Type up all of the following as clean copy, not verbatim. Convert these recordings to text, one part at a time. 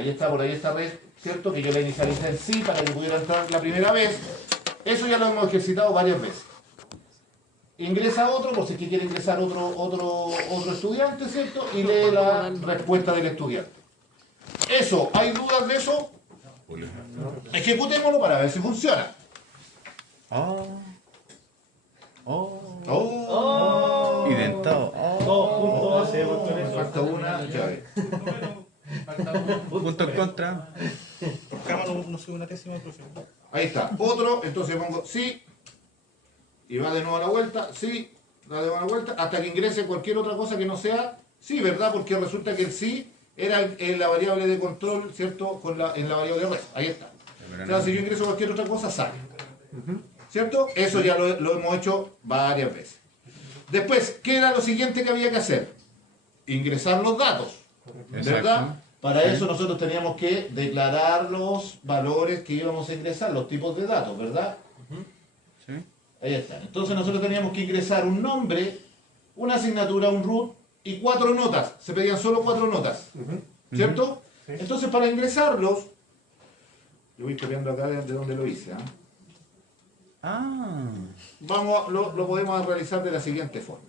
ahí está, por ahí esta red, ¿cierto? Que yo la inicialicé en sí para que pudiera entrar la primera vez. Eso ya lo hemos ejercitado varias veces. Ingresa otro, por si es que quiere ingresar otro estudiante, ¿cierto? Y lee la respuesta del estudiante. Eso, ¿hay dudas de eso? Ejecutémoslo para ver si funciona. Identado. Todos juntos hacemos con eso. Falta una llave. Punto en contra. Por cámara no soy una décima, profe. Ahí está. Otro, entonces pongo sí. Y va de nuevo a la vuelta, sí. Da de nuevo a la vuelta, hasta que ingrese cualquier otra cosa que no sea sí, ¿verdad? Porque resulta que el sí era la variable de control, ¿cierto? En la variable res. Ahí está. O sea, si yo ingreso cualquier otra cosa, sale. ¿Cierto? Eso ya lo hemos hecho varias veces. Después, ¿qué era lo siguiente que había que hacer? Ingresar los datos. ¿Verdad? Exacto. Para eso nosotros teníamos que declarar los valores que íbamos a ingresar, los tipos de datos, ¿verdad? Sí. Ahí está. Entonces nosotros teníamos que ingresar un nombre, una asignatura, un root y 4 notas. Se pedían solo 4 notas. ¿Cierto? Sí. Entonces para ingresarlos, yo voy copiando acá de donde lo hice. Lo podemos realizar de la siguiente forma.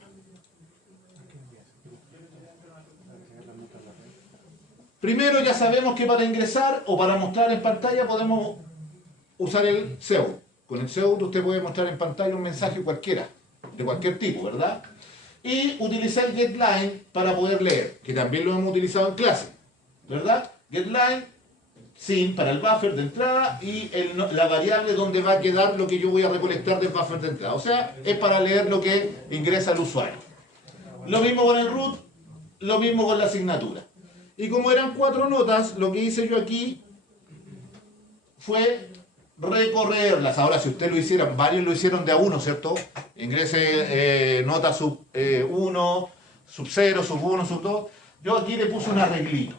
Primero ya sabemos que para ingresar o para mostrar en pantalla podemos usar el SEO. Con el SEO usted puede mostrar en pantalla un mensaje cualquiera, de cualquier tipo, ¿verdad? Y utilizar el getLine para poder leer, que también lo hemos utilizado en clase, ¿verdad? GetLine, sin para el buffer de entrada y la variable donde va a quedar lo que yo voy a recolectar del buffer de entrada. O sea, es para leer lo que ingresa el usuario. Lo mismo con el root, lo mismo con la asignatura. Y como eran 4 notas, lo que hice yo aquí fue recorrerlas. Ahora, si ustedes lo hicieran, varios lo hicieron de a uno, ¿cierto? Ingrese nota sub 1, sub 0, sub 1, sub 2. Yo aquí le puse un arreglito.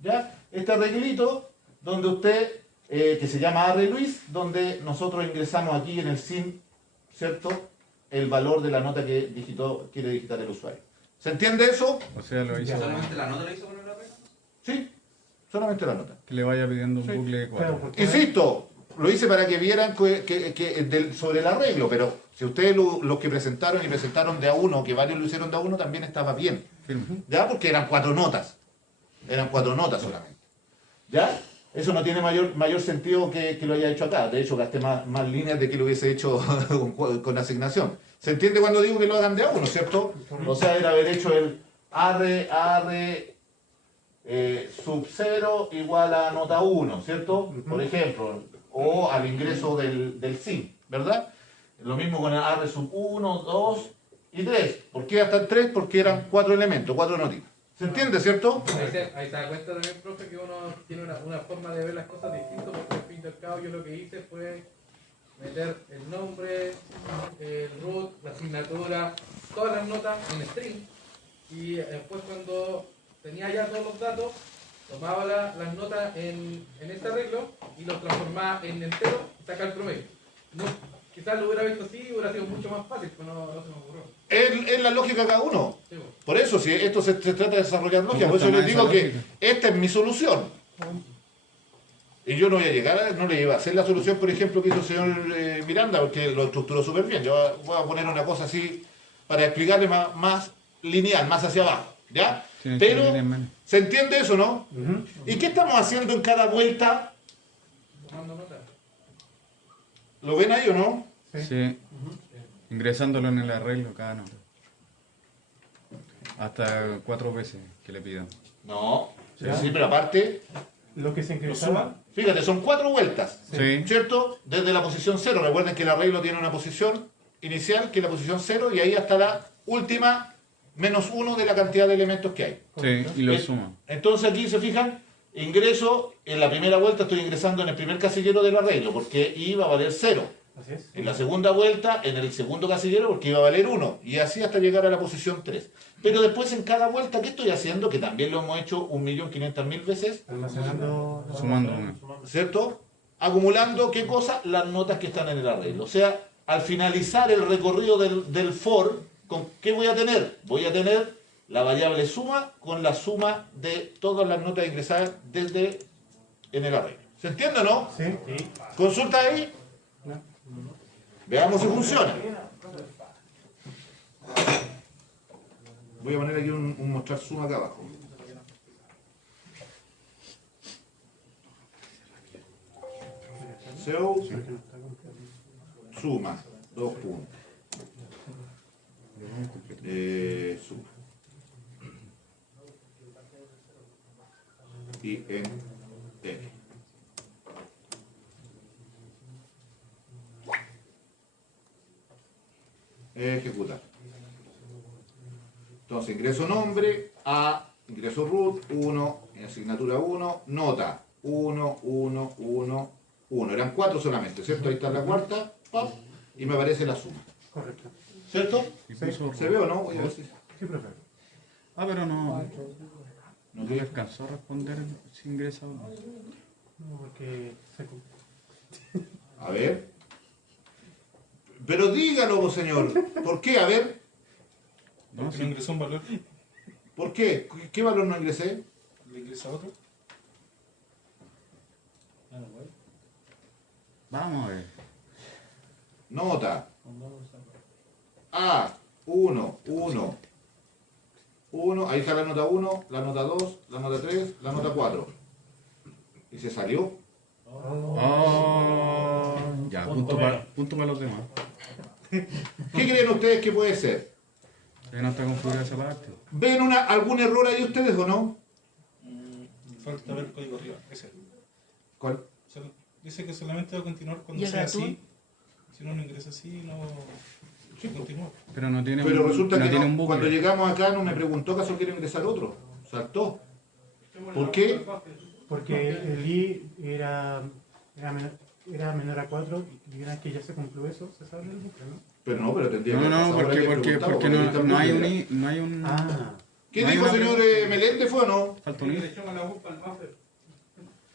¿Ya? Este arreglito, donde usted, que se llama arregluis, donde nosotros ingresamos aquí en el SIN, ¿cierto? El valor de la nota que quiere digitar el usuario. ¿Se entiende eso? O sea, lo hizo. ¿Solamente la nota lo hizo con el arreglo? Sí, solamente la nota. Que le vaya pidiendo un Sí. bucle de cuadro. Insisto, lo hice para que vieran sobre el arreglo, pero si ustedes los que presentaron y presentaron de a uno, que varios lo hicieron de a uno, también estaba bien. Firme. ¿Ya? Porque eran 4 notas. Eran 4 notas solamente. ¿Ya? Eso no tiene mayor sentido que lo haya hecho acá. De hecho, gasté más líneas de que lo hubiese hecho con asignación. ¿Se entiende cuando digo que lo hagan de a uno, cierto? O sea, era haber hecho el arre sub 0 igual a nota 1, ¿cierto? Por ejemplo, o al ingreso del SIN, ¿verdad? Lo mismo con el arre sub 1, 2 y 3. ¿Por qué hasta el 3? Porque eran 4 elementos, 4 notitas. ¿Se entiende, cierto? Ahí se da cuenta también, profe, que uno tiene una forma de ver las cosas distintas, porque al fin y al cabo yo lo que hice fue meter el nombre, el root, la asignatura, todas las notas en string, y después cuando tenía ya todos los datos, tomaba las notas en este arreglo y los transformaba en entero y sacaba el promedio. No, quizás lo hubiera visto así y hubiera sido mucho más fácil, pero no se me ocurrió. Es la lógica de cada uno. Sí, bueno. Por eso, si esto se trata de desarrollar lógica, por eso les digo que esta es mi solución. Y yo no voy a llegar, no le iba a hacer la solución, por ejemplo, que hizo el señor Miranda, porque lo estructuró súper bien. Yo voy a poner una cosa así para explicarle más lineal, más hacia abajo. ¿Ya? Sí, Pero, sí, bien. ¿se entiende eso, no? ¿Y qué estamos haciendo en cada vuelta? Tomando notas. ¿Lo ven ahí o no? Sí. Ingresándolo en el arreglo cada nota. Hasta 4 veces que le pidan. No. Ya. Sí, pero aparte, Lo que se ingresaba. fíjate, son 4 vueltas. Sí. ¿Cierto? Desde la posición 0. Recuerden que el arreglo tiene una posición inicial, que es la posición 0, y ahí hasta la última menos 1 de la cantidad de elementos que hay. Sí, y lo suma. Entonces aquí, ¿se fijan? Ingreso, en la primera vuelta estoy ingresando en el primer casillero del arreglo, porque iba a valer 0. Así es. En la segunda vuelta, en el segundo casillero, porque iba a valer 1. Y así hasta llegar a la posición 3. Pero después en cada vuelta, ¿qué estoy haciendo? Que también lo hemos hecho 1.500.000 veces. Almacenando. Sumando uno. ¿Cierto? Acumulando, ¿qué cosa? Las notas que están en el arreglo. O sea, al finalizar el recorrido del for, ¿con qué voy a tener? Voy a tener la variable suma con la suma de todas las notas ingresadas desde en el arreglo. ¿Se entiende o no? Sí. ¿Consulta ahí? Veamos si funciona. Voy a poner aquí un mostrar suma acá abajo. SEO suma, 2 puntos. Suma. Y en N. Ejecutar. Entonces, ingreso nombre, A, ingreso root, 1, en asignatura 1, nota, 1, 1, 1, 1. Eran 4 solamente, ¿cierto? Ahí está la cuarta, ¡pap! Y me aparece la suma. Correcto. ¿Cierto? Y puso ¿Se ve o no? Voy a ver si... Sí, profe. Ah, pero no No te- alcanzó a responder si ingresa o no. No, porque se... A ver. Pero dígalo, vos, señor. ¿Por qué? A ver. No, ¿No sí. ingresó un valor? ¿Por qué? ¿Qué valor no ingresé? ¿Le ingresa otro? Vamos a ver. Nota. A, 1, 1. 1, ahí está la nota 1, la nota 2, la nota 3, la nota 4. ¿Y se salió? Oh, ya, punto para los demás. ¿Qué creen ustedes que puede ser? Ya no está configurada esa parte. ¿Ven algún error ahí ustedes o no? Falta ver el código arriba. Ese. ¿Cuál? Dice que solamente va a continuar ¿Y cuando el sea ratón? así. Si no ingresa así, no continúa. Pero no tiene Pero resulta que tiene no, un bucle. cuando llegamos acá no me preguntó acaso quiero ingresar otro. Saltó. ¿Por qué? Porque el I era menor a 4 y vieran que ya se cumplió eso, se sabe el bucle, ¿no? Pero no, pero tendría No, que no, pasar ahora porque, que porque, preguntaba, porque ahí está el no hay bucle. un... No hay un Ah, ¿Qué no hay dijo una- señor Meléndez, fue o no? falta un Le i. echamos la culpa al buffer.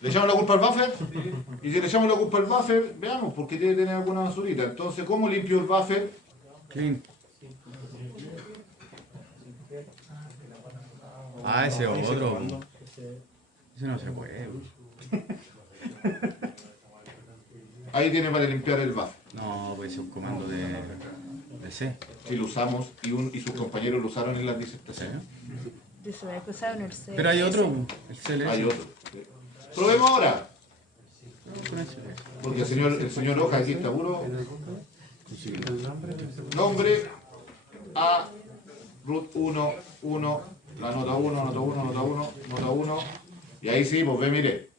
¿Le echamos la culpa al buffer? Y si le echamos la culpa al buffer, veamos, porque debe tener alguna basurita. Entonces, ¿cómo limpio el buffer? Clean. Ah, ese otro. Ese no se puede. Ahí tiene para limpiar el buffer. No, puede ser un comando de C. Si lo usamos y sus compañeros lo usaron en las disertaciones. Se me ha cruzado en el C. Pero hay otro, el CLS. Hay otro. Probemos ahora. Con el CLS. Porque el señor Hoja aquí está puro. el nombre del segundo. Nombre A, root 1, 1, la nota 1, nota 1, nota 1, nota 1. Y ahí sí, pues ve, mire.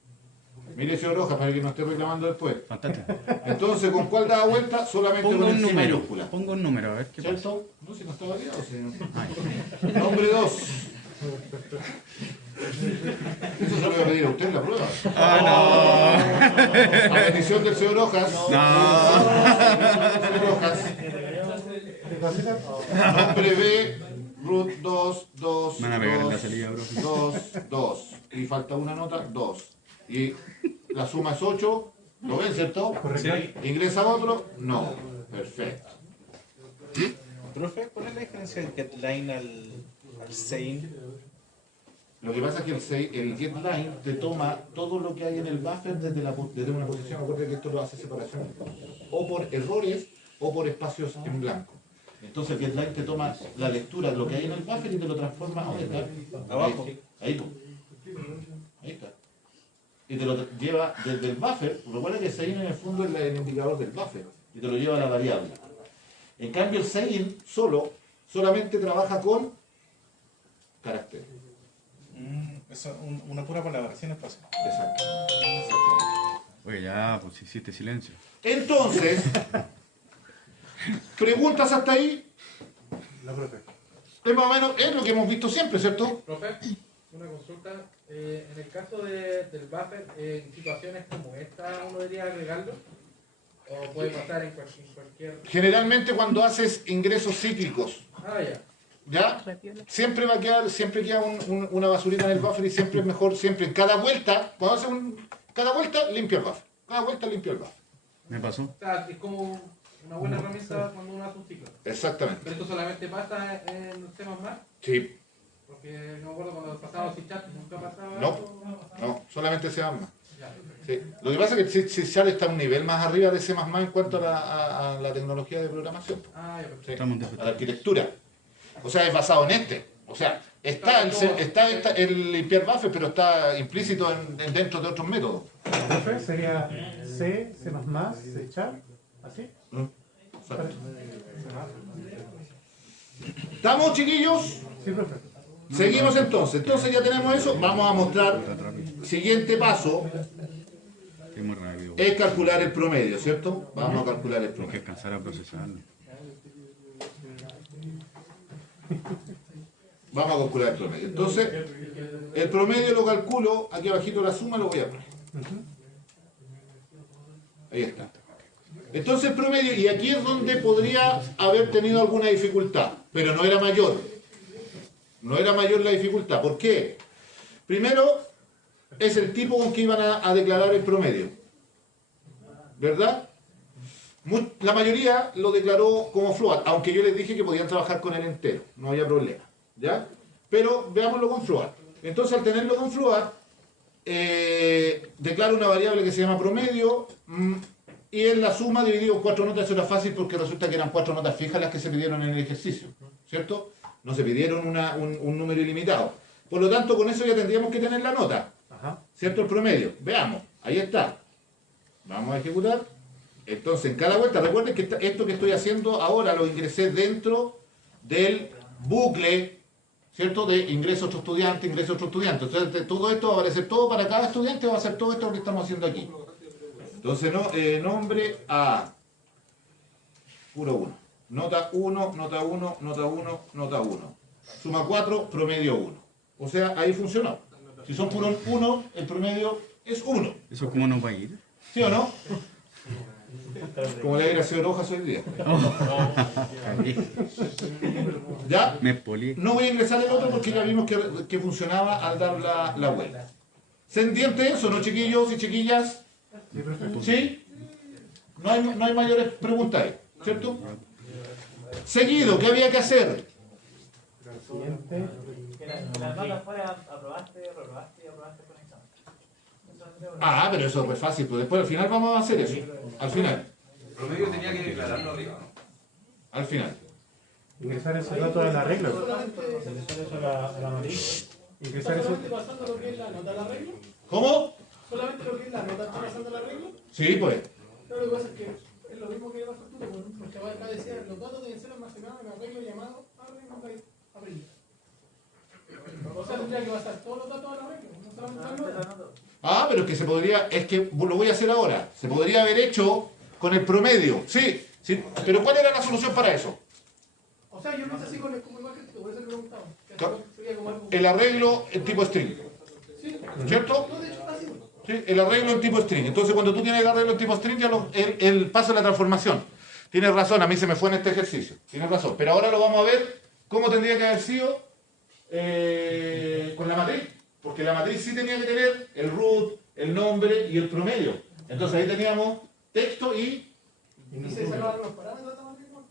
Mire, señor Hoja, para que no esté reclamando después. Fantástico. Entonces, ¿con cuál da vuelta? Solamente Pongo con un el C número. mayúscula. Pongo un número, a ver qué pasa. ¿Cierto? No, si no está variado, señor. Ay. Nombre 2. Eso se lo voy a pedir a usted en la prueba. Ah, A petición del señor Hojas. Señor Hojas. Nombre B, root 2, 2, Me van a pegar en la 2, salida, profe. 2, 2. Y falta una nota, 2. Y la suma es 8. ¿Lo ven, cierto? Correcto. ¿Ingresa otro? No. Perfecto. Profe, ¿cuál es la diferencia del getLine al sein? Lo que pasa es que el getLine te toma todo lo que hay en el buffer desde una posición. Acuérdate que esto lo hace separación. O por errores o por espacios en blanco. Entonces el getLine te toma la lectura de lo que hay en el buffer y te lo transforma. ¿Dónde está? Abajo. Ahí. Ahí está. Y te lo lleva desde el buffer. Recuerda que sein en el fondo es el indicador del buffer. Y te lo lleva a la variable. En cambio el sein solamente trabaja con caracteres. Una pura palabra, sin espacio. Exacto. Oye, ya, pues hiciste silencio. Entonces, preguntas hasta ahí, La profe. es más o menos, es lo que hemos visto siempre, ¿cierto? Profe, una consulta. En el caso del buffer, en situaciones como esta, ¿uno debería agregarlo? ¿O puede pasar en cualquier...? Generalmente cuando haces ingresos cíclicos, Ah, ya. ¿ya? Repiola. Siempre queda una basurita en el buffer y siempre es mejor, siempre en cada vuelta, cuando haces cada vuelta limpia el buffer, cada vuelta limpia el buffer. ¿Me pasó? O sea, es como una buena herramienta cuando uno hace un ciclo. Exactamente. Pero esto solamente pasa en C++. Sí. Porque no me acuerdo cuando pasaba sin chat, nunca pasaba. No. eso. No, solamente C++. Ya. Sí. Lo que pasa es que C Sharp está un nivel más arriba de C++ en cuanto a la tecnología de programación, Ah, ya, perfecto. sí, Estamos a la arquitectura. O sea, es basado en este. O sea, está el limpiar buffers, pero está implícito dentro de otros métodos. Profe, sería C, C++, C Sharp, ¿así? Exacto. ¿Estamos, chiquillos? Sí, profe. Seguimos entonces. Entonces ya tenemos eso. Vamos a mostrar. Siguiente paso Es muy rápido. es calcular el promedio, ¿cierto? Vamos a calcular el Hay que promedio. alcanzar a procesarlo. Vamos a calcular el promedio. Entonces, el promedio lo calculo. Aquí abajito la suma lo voy a poner. Ahí está. Entonces el promedio, y aquí es donde podría haber tenido alguna dificultad, pero no era mayor. No era mayor la dificultad. ¿Por qué? Primero, es el tipo con que iban a declarar el promedio. ¿Verdad? La mayoría lo declaró como float, aunque yo les dije que podían trabajar con el entero, no había problema. ¿Ya? Pero veámoslo con float. Entonces, al tenerlo con float, declaro una variable que se llama promedio, y en la suma dividido en 4 notas. Eso era fácil porque resulta que eran 4 notas fijas las que se pidieron en el ejercicio, ¿cierto? No se pidieron un número ilimitado. Por lo tanto, con eso ya tendríamos que tener la nota, Ajá. ¿cierto? El promedio. Veamos, ahí está. Vamos a ejecutar. Entonces, en cada vuelta, recuerden que esto que estoy haciendo ahora lo ingresé dentro del bucle, ¿cierto? De ingreso otro estudiante, ingreso otro estudiante. Entonces, todo esto va a aparecer todo para cada estudiante, va a ser todo esto que estamos haciendo aquí. Entonces, nombre a puro 1. Nota 1, nota 1, nota 1, nota 1. Suma 4, promedio 1. O sea, ahí funcionó. Si son puro 1, el promedio es 1. ¿Eso cómo nos va a ir? ¿Sí o no? Como le diría al señor Rojas hoy día. ¿Ya? Me polié. No voy a ingresar el otro porque ya vimos que funcionaba al dar la vuelta. ¿Se entiende eso, no, chiquillos y chiquillas? Sí, profe. ¿Sí? No hay mayores preguntas ahí, ¿cierto? Seguido, ¿qué había que hacer? Siguiente. Que las notas fuera aprobaste, reprobaste y aprobaste con examen. Ah, pero eso es fácil, pero después al final vamos a hacer eso. Al final. El promedio tenía que declararlo arriba, ¿no? Al final. Ingresar ese dato al arreglo. Ingresar eso a la matriz. Ingresar eso. ¿Solamente pasando lo que es la nota al arreglo? ¿Cómo? ¿Solamente lo que es la nota está pasando al arreglo? Sí, pues. Pero lo que pasa es que es lo mismo que lleva factura, porque acá decía, los datos deben ser almacenados en arreglo llamado arreglo. O sea, tendría que pasar todos los datos al arreglo, no solamente las notas. Ah, pero es que se podría, es que lo voy a hacer ahora. Se podría haber hecho con el promedio. Sí, sí. Pero ¿cuál era la solución para eso? O sea, yo pienso así con el como igual que tú, por eso le preguntaba. Que Claro. sería como algo. El arreglo en tipo string. Sí, ¿Cierto? no, de hecho, así. Sí, el arreglo en tipo string. Entonces, cuando tú tienes el arreglo en tipo string, ya el paso de la transformación. Tienes razón, a mí se me fue en este ejercicio. Tienes razón. Pero ahora lo vamos a ver cómo tendría que haber sido con la matriz. Porque la matriz sí tenía que tener el root, el nombre y el promedio. Entonces ahí teníamos texto y... Y se sacaban los parámetros también, ¿no?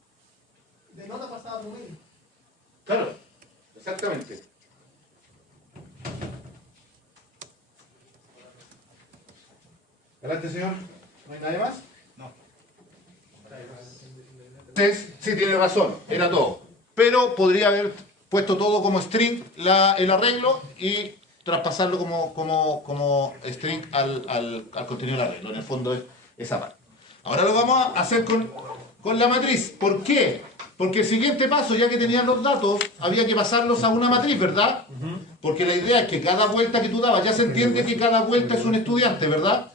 De nota pasada a promedio. Claro, exactamente. Adelante, señor. ¿No hay nadie más? No. Entonces, sí, tiene razón, era todo. Pero podría haber puesto todo como string el arreglo y traspasarlo como string al contenido del arreglo. En el fondo es esa parte. Ahora lo vamos a hacer con la matriz. ¿Por qué? Porque el siguiente paso, ya que tenían los datos, había que pasarlos a una matriz, ¿verdad? Porque la idea es que cada vuelta que tú dabas, ya se entiende que cada vuelta es un estudiante, ¿verdad?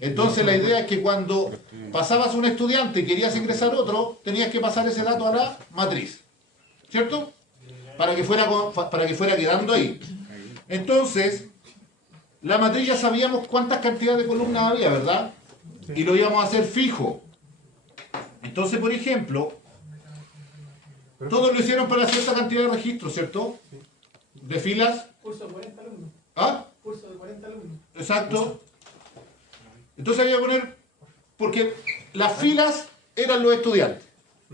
Entonces la idea es que cuando pasabas un estudiante y querías ingresar otro, tenías que pasar ese dato a la matriz. ¿Cierto? Para que fuera quedando ahí. Entonces, la matriz ya sabíamos cuántas cantidades de columnas había, ¿verdad? Y lo íbamos a hacer fijo. Entonces, por ejemplo, todos lo hicieron para cierta cantidad de registros, ¿cierto? De filas. Curso de 40 alumnos. ¿Ah? Curso de 40 alumnos. Exacto. Entonces había que poner, porque las filas eran los estudiantes,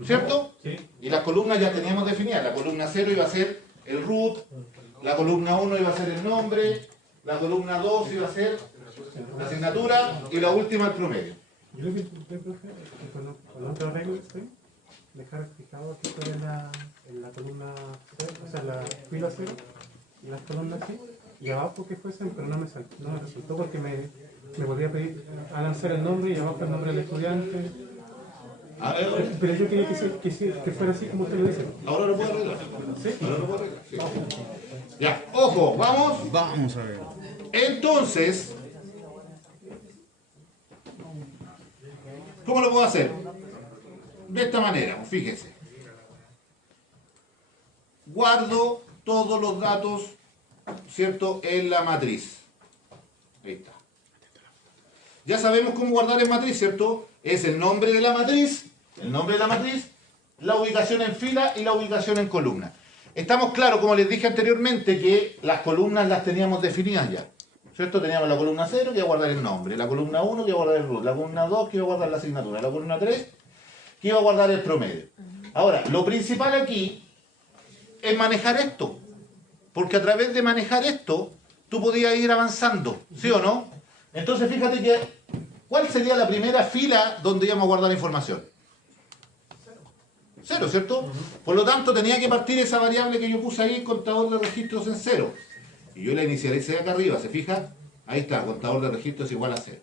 ¿cierto? Sí. Y las columnas ya teníamos definidas. La columna 0 iba a ser el root, la columna 1 iba a ser el nombre, la columna 2 iba a ser la asignatura y la última el promedio. Yo lo que intenté, profe, es que con otro arreglo dejar fijado aquí todo en la columna 0, o sea, la fila 0 y las columnas así, y abajo que fuesen, pero no me resultó porque me volvía a pedir a lanzar el nombre y abajo el nombre del estudiante. Pero yo quería que fuera así como usted lo dice. Ahora lo puedo arreglar. ¿Sí? Ahora lo puedo arreglar. Sí. Ya, ojo, vamos. Vamos a ver. Entonces, ¿cómo lo puedo hacer? De esta manera, fíjese. Guardo todos los datos, ¿cierto?, en la matriz. Ahí está. Ya sabemos cómo guardar en matriz, ¿cierto? Es el nombre de la matriz, la ubicación en fila y la ubicación en columna. Estamos claros, como les dije anteriormente, que las columnas las teníamos definidas ya. ¿Cierto? Teníamos la columna 0 que iba a guardar el nombre, la columna 1 que iba a guardar el root, la columna 2 que iba a guardar la asignatura, la columna 3 que iba a guardar el promedio. Ahora, lo principal aquí es manejar esto. Porque a través de manejar esto, tú podías ir avanzando, ¿sí o no? Entonces, fíjate que, ¿cuál sería la primera fila donde íbamos a guardar la información? 0, ¿cierto? Por lo tanto, tenía que partir esa variable que yo puse ahí, contador de registros en 0. Y yo la inicialicé acá arriba, ¿se fija? Ahí está, contador de registros igual a 0.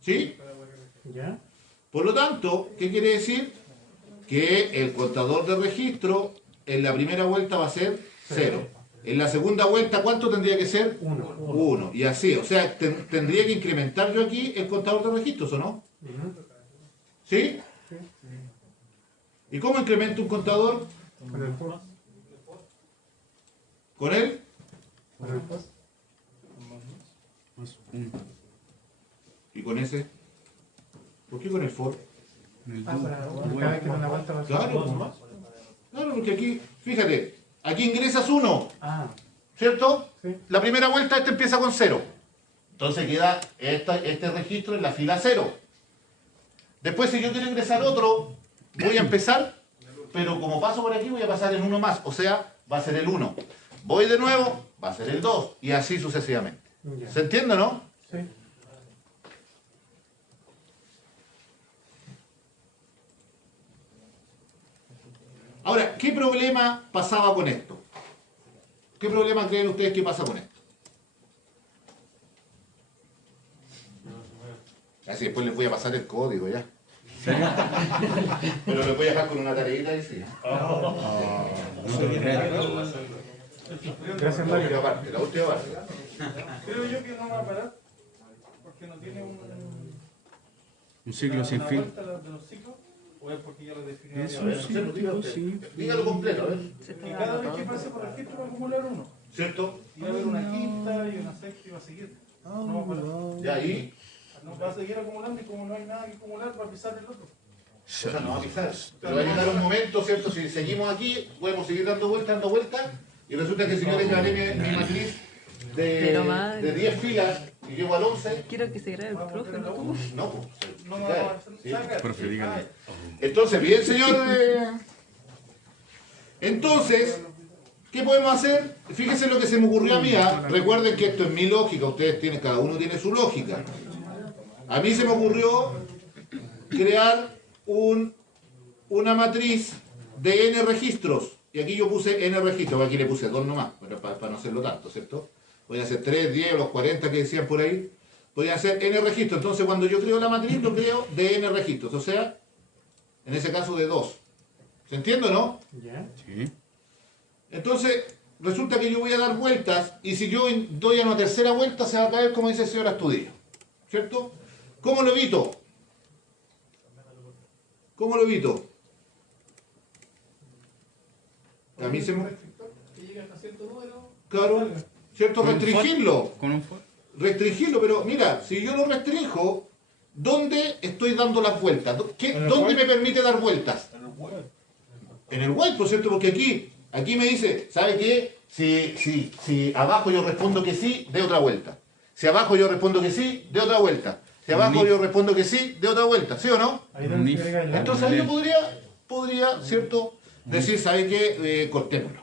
¿Sí? ¿Ya? Por lo tanto, ¿qué quiere decir? Que el contador de registro en la primera vuelta va a ser 0. En la segunda vuelta, ¿cuánto tendría que ser? 1. Y así, o sea, tendría que incrementar yo aquí el contador de registros, ¿o no? ¿Sí? ¿Y cómo incremento un contador? Con el for. ¿Con él? Con el for. Más 1. ¿Y con ese? ¿Por qué con el for? Cada vez que da una vuelta va a ser Claro, uno. claro, porque aquí, fíjate, aquí ingresas 1, Ah, ¿cierto? sí. La primera vuelta este empieza con 0. Entonces queda este registro en la fila 0. Después, si yo quiero ingresar otro, voy a empezar, pero como paso por aquí voy a pasar en 1 más, o sea, va a ser el 1. Voy de nuevo, va a ser el 2, y así sucesivamente. Ya. ¿Se entiende, no? Sí. Ahora, ¿qué problema pasaba con esto? ¿Qué problema creen ustedes que pasa con esto? Así después les voy a pasar el código ya. Pero les voy a dejar con una tareita y sí. Gracias, La Mario. última parte, la última parte. Creo yo que no va a parar, porque no tiene Un ciclo sin una fin. vuelta de los ciclos, o es porque ya lo definió. Es ya. un ciclo sin fin. Dígalo completo, a ver. Se está Y cada dando vez que todo. pase por registro va a acumular 1. ¿Cierto? Y va a haber una quinta y una sexta y va a seguir. No va a parar. Ya ahí. No va a seguir acumulando y como no hay nada que acumular va a pisar el otro. O sea, no va a pisar. Pero va a llegar un momento, ¿cierto? Si seguimos aquí, podemos seguir dando vueltas, y resulta que si yo le gané mi matriz Pero madre. de 10 filas y llego al 11, Quiero que se grabe el profe, ¿no? ¿Cómo? no, pues. No me va a Sí. sacar. Profe, dígale. Entonces, bien, señor. Entonces, ¿qué podemos hacer? Fíjense lo que se me ocurrió a mí. Recuerden que esto es mi lógica, ustedes tienen, cada uno tiene su lógica. A mí se me ocurrió crear una matriz de n registros. Y aquí yo puse n registros, aquí le puse 2 nomás, para no hacerlo tanto, ¿cierto? Podrían ser 3, 10 o los 40 que decían por ahí. Podrían ser n registros. Entonces, cuando yo creo la matriz, lo creo de n registros. O sea, en ese caso de 2. ¿Se entiende o no? ¿Ya? Sí. Entonces, resulta que yo voy a dar vueltas, y si yo doy a una tercera vuelta, se va a caer como dice el señor Astudillo. ¿Cierto? ¿Cómo lo evito? ¿Cómo lo evito? A mí se me... Que llega hasta cierto número. Claro, ¿cierto? ¿Con un Restringirlo. Con un for. Restringirlo, pero mira, si yo lo restringo, ¿dónde estoy dando las vueltas? ¿Dónde me permite dar vueltas? En el while, por cierto, porque aquí me dice, ¿sabe qué? Si abajo yo respondo que sí, de otra vuelta. Si abajo yo respondo que sí, de otra vuelta. Si abajo yo respondo que sí, de otra vuelta. ¿Sí o no? Ahí donde se agrega el Entonces ahí yo podría, ¿cierto? decir, ¿sabe qué? Cortémoslo.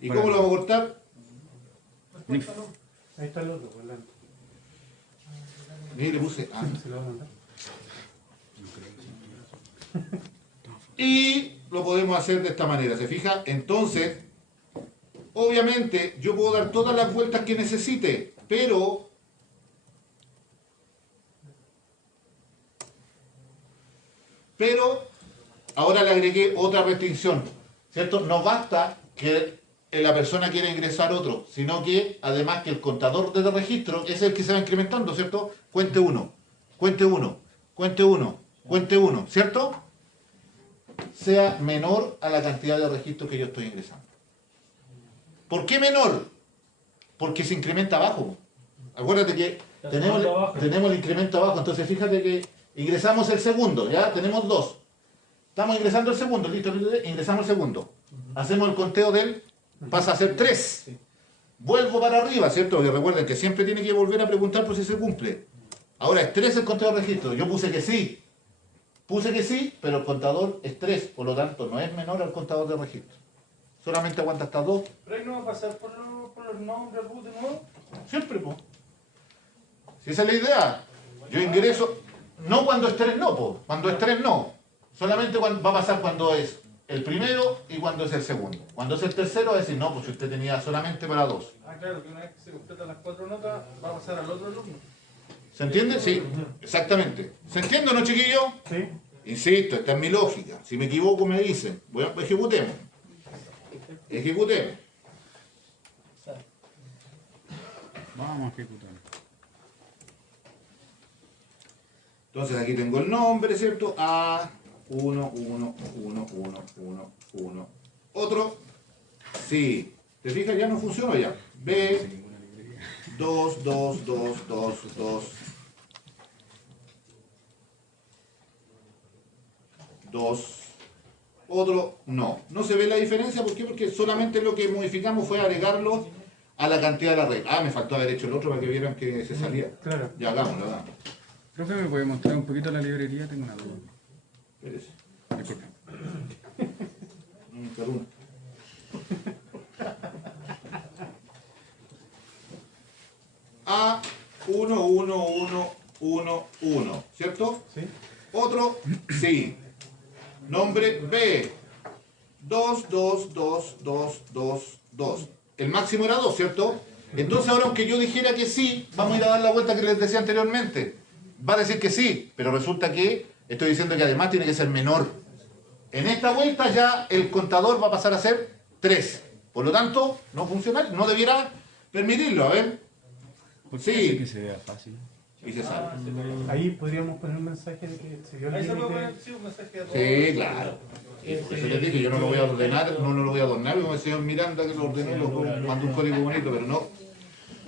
¿Y cómo lo vamos a cortar? Ahí está el otro, ¿verdad? Mire, le puse A. Se lo voy a mandar. Y lo podemos hacer de esta manera, ¿se fija? Entonces, obviamente, yo puedo dar todas las vueltas que necesite, pero ahora le agregué otra restricción, ¿cierto? No basta que la persona quiera ingresar otro, sino que además que el contador de registro es el que se va incrementando, ¿cierto? Cuente uno, cuente uno, cuente uno, cuente uno, ¿cierto? Sea menor a la cantidad de registros que yo estoy ingresando. ¿Por qué menor? Porque se incrementa abajo. Acuérdate que tenemos el incremento abajo, entonces fíjate que ingresamos el segundo, ya tenemos dos. Estamos ingresando el segundo, listo, ingresamos el segundo. Hacemos el conteo del, pasa a ser 3. Vuelvo para arriba, ¿cierto? Porque recuerden que siempre tiene que volver a preguntar por si se cumple. Ahora es 3 el conteo de registro, yo puse que sí. Puse que sí, pero el contador es 3, por lo tanto no es menor al contador de registro. Solamente aguanta hasta 2. ¿Pero ahí no va a pasar por los nombres, root de nuevo? Siempre, po. Si esa es la idea. Yo ingreso, no cuando es 3 no, po. Cuando es 3 no. Solamente va a pasar cuando es el primero y cuando es el segundo. Cuando es el tercero va a decir, no, pues si usted tenía solamente para 2. Ah, claro, que una vez que se completan las 4 notas, va a pasar al otro alumno. ¿Se entiende? Sí, exactamente. ¿Se entiende o no, chiquillo? Sí. Insisto, esta es mi lógica. Si me equivoco me dicen. Bueno, ejecutemos. Ejecutemos. Vamos a ejecutar. Entonces aquí tengo el nombre, ¿cierto? A, 1, 1, 1, 1, 1, 1. Otro, sí. ¿Te fijas? Ya no funciona ya. B, 2, 2, 2, 2, 2. 2. Otro, no. No se ve la diferencia, ¿por qué? Porque solamente lo que modificamos fue agregarlo a la cantidad de la regla. Ah, me faltó haber hecho el otro para que vieran que se salía. Claro. Ya, hagámoslo, hagamos. Profe, ¿me puede mostrar un poquito la librería? Tengo una duda. Espérese. Disculpe. No me interrumpa. A, 1, 1, 1, 1, 1. ¿Cierto? Sí. Otro, sí. Nombre B. 2, 2, 2, 2, 2, 2. El máximo era 2, ¿cierto? Entonces ahora aunque yo dijera que sí, vamos a ir a dar la vuelta que les decía anteriormente. Va a decir que sí, pero resulta que estoy diciendo que además tiene que ser menor. En esta vuelta ya el contador va a pasar a ser 3. Por lo tanto, no funciona, no debiera permitirlo. A ver. ¿Por qué Sí. hace que se vea fácil? Y se sale. Ahí podríamos poner un mensaje de que se dio el Ahí se puede límite. poner, sí, un mensaje de Sí, claro. Y por eso les dije, yo no lo voy a ordenar, no lo voy a adornar, como el señor Miranda que lo ordenó y lo mandó un código bonito, pero no.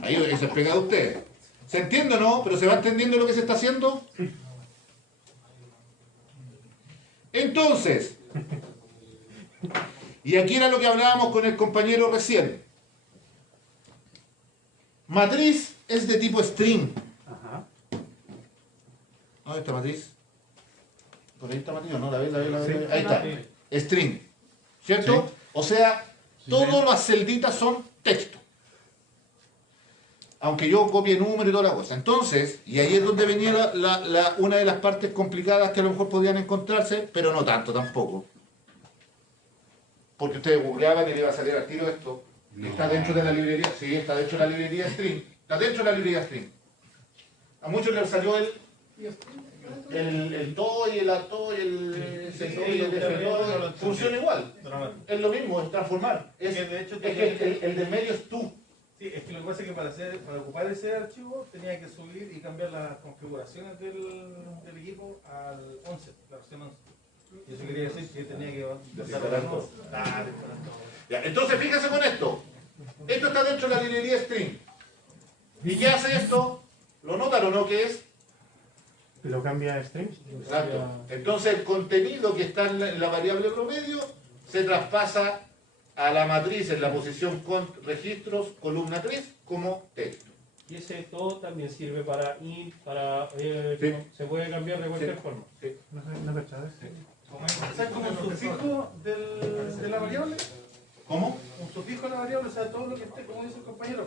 Ahí eso es pegado a ustedes. ¿Se entiende o no? ¿Pero se va entendiendo lo que se está haciendo? Entonces, y aquí era lo que hablábamos con el compañero recién. Matriz es de tipo string. Ajá. ¿Dónde está matriz? Por ahí está matriz, ¿o no? La ve. Sí. Ahí está. String. ¿Cierto? O sea, todas las celditas son texto. Aunque yo copie número y toda la cosa. Entonces, y ahí es donde venía una de las partes complicadas que a lo mejor podían encontrarse, pero no tanto tampoco. Porque ustedes googleaban y le iba a salir al tiro esto. Y está dentro de la librería. Sí, está dentro de la librería string. Está dentro de la librería string. A muchos les salió el do y el ato y el seto y el f funciona igual. Es lo mismo, es transformar. Es que el del medio es tú. Sí, es que lo que pasa es que para ocupar ese archivo tenía que subir y cambiar las configuraciones del equipo al 11, la versión 11. Y eso quería decir que tenía que Disparar todo. Ya, entonces fíjense con esto. Esto está dentro de la librería string. ¿Y qué hace esto? ¿Lo notan o no que es? Lo cambia a string. Exacto. Entonces el contenido que está en la variable promedio se traspasa a la matriz en la posición con registros, columna 3, como texto. Y ese todo también sirve para ir, para Sí. se puede cambiar de cualquier Sí. forma. Sí. No cachaba eso. ¿Sabes como un sufijo de la variable? ¿Cómo? Un sufijo de la variable, o sea, todo lo que esté, como dice el compañero.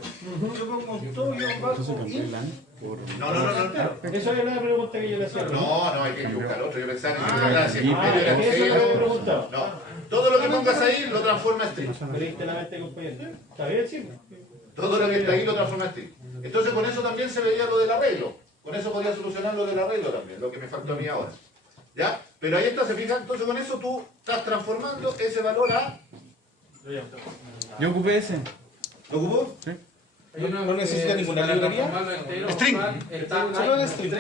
Yo pongo un todo, yo marco int. No. Eso era la pregunta que yo le hacía. No, hay que buscar otro. Yo pensaba que eso era la pregunta. No. Todo lo que pongas ahí lo transforma en string. Me leíste la mente, compañero. ¿Está bien, sí? Todo lo que está ahí lo transforma en string. Entonces con eso también se veía lo del arreglo. Con eso podía solucionar lo del arreglo también, lo que me faltó a mí ahora. ¿Ya? Pero ahí está, se fijan. Entonces con eso tú estás transformando ese valor a... Yo ocupé ese. ¿Lo ocupó? Sí. No necesita ninguna librería. String. Solo el string.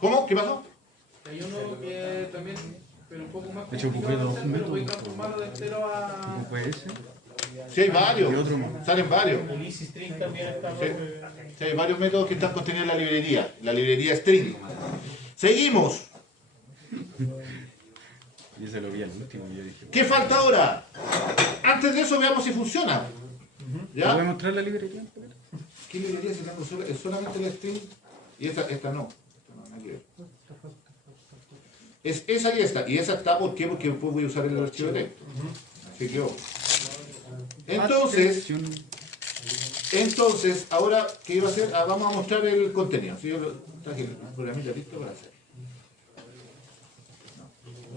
¿Cómo? ¿Qué pasó? Hay uno que también, pero un poco más De hecho, ocupé complicado de dos hacer, pero voy métodos. transformarlo de entero a... Ocupé ese. Sí, hay varios. Y otro más. Salen varios. El easy string también está. Sí, hay varios métodos que están contenidos en la librería string. Seguimos. Y ese lo vi al último y yo dije. ¿Qué falta ahora? Antes de eso veamos si funciona. ¿Te ¿Ya? voy a mostrar la librería? ¿Qué librería se tengo solo? Es solamente la string y esta no. Esta no, nada que ver. Es esa y esta. Y esa está, ¿por qué? Porque después voy a usar el archivo de texto. Así que entonces, ahora, ¿qué iba a hacer? Vamos a mostrar el contenido. ¿Sí? Yo traje el programita listo para hacer.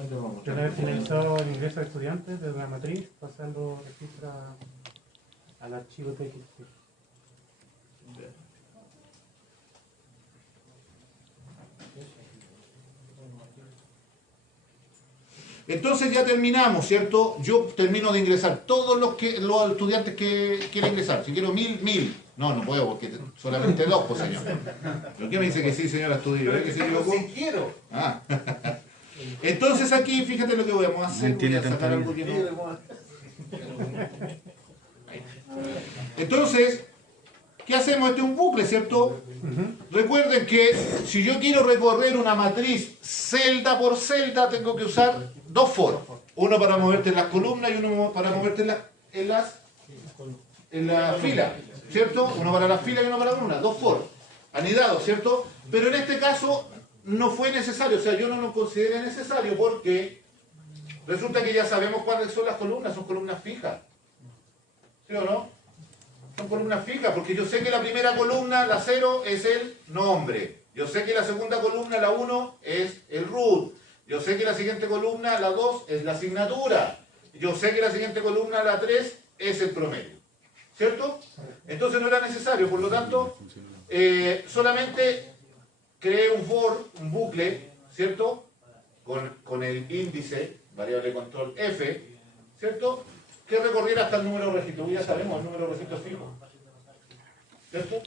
Yo una vez finalizado el ingreso de estudiantes desde la matriz, pasando registro al archivo TXT. Entonces ya terminamos, ¿cierto? Yo termino de ingresar todos los estudiantes que quieren ingresar. Si quiero 1000. No puedo porque solamente 2, pues señor. ¿Por qué me dice que sí, señora Estudio? ¿Ve que se equivocó? Si quiero. Ah. Entonces aquí, fíjate lo que voy a hacer. Voy a sacar algo que no... Entonces, ¿qué hacemos? Este es un bucle, ¿cierto? Recuerden que si yo quiero recorrer una matriz celda por celda, tengo que usar 2 for. Uno para moverte en las columnas y uno para moverte en la fila, ¿cierto? Uno para la fila y uno para la columna. 2 for. Anidados, ¿cierto? Pero en este caso no fue necesario. O sea, yo no lo consideré necesario porque resulta que ya sabemos cuáles son las columnas. Son columnas fijas. ¿Sí o no? Son columnas fijas, porque yo sé que la primera columna, la 0, es el nombre. Yo sé que la segunda columna, la 1, es el root. Yo sé que la siguiente columna, la 2, es la asignatura. Yo sé que la siguiente columna, la 3, es el promedio. ¿Cierto? Entonces no era necesario, por lo tanto, solamente creé un for, un bucle, ¿cierto? Con el índice, variable control F, ¿cierto? Que recorriera hasta el número de registro. Ya sabemos, el número de registro es fijo. ¿Cierto?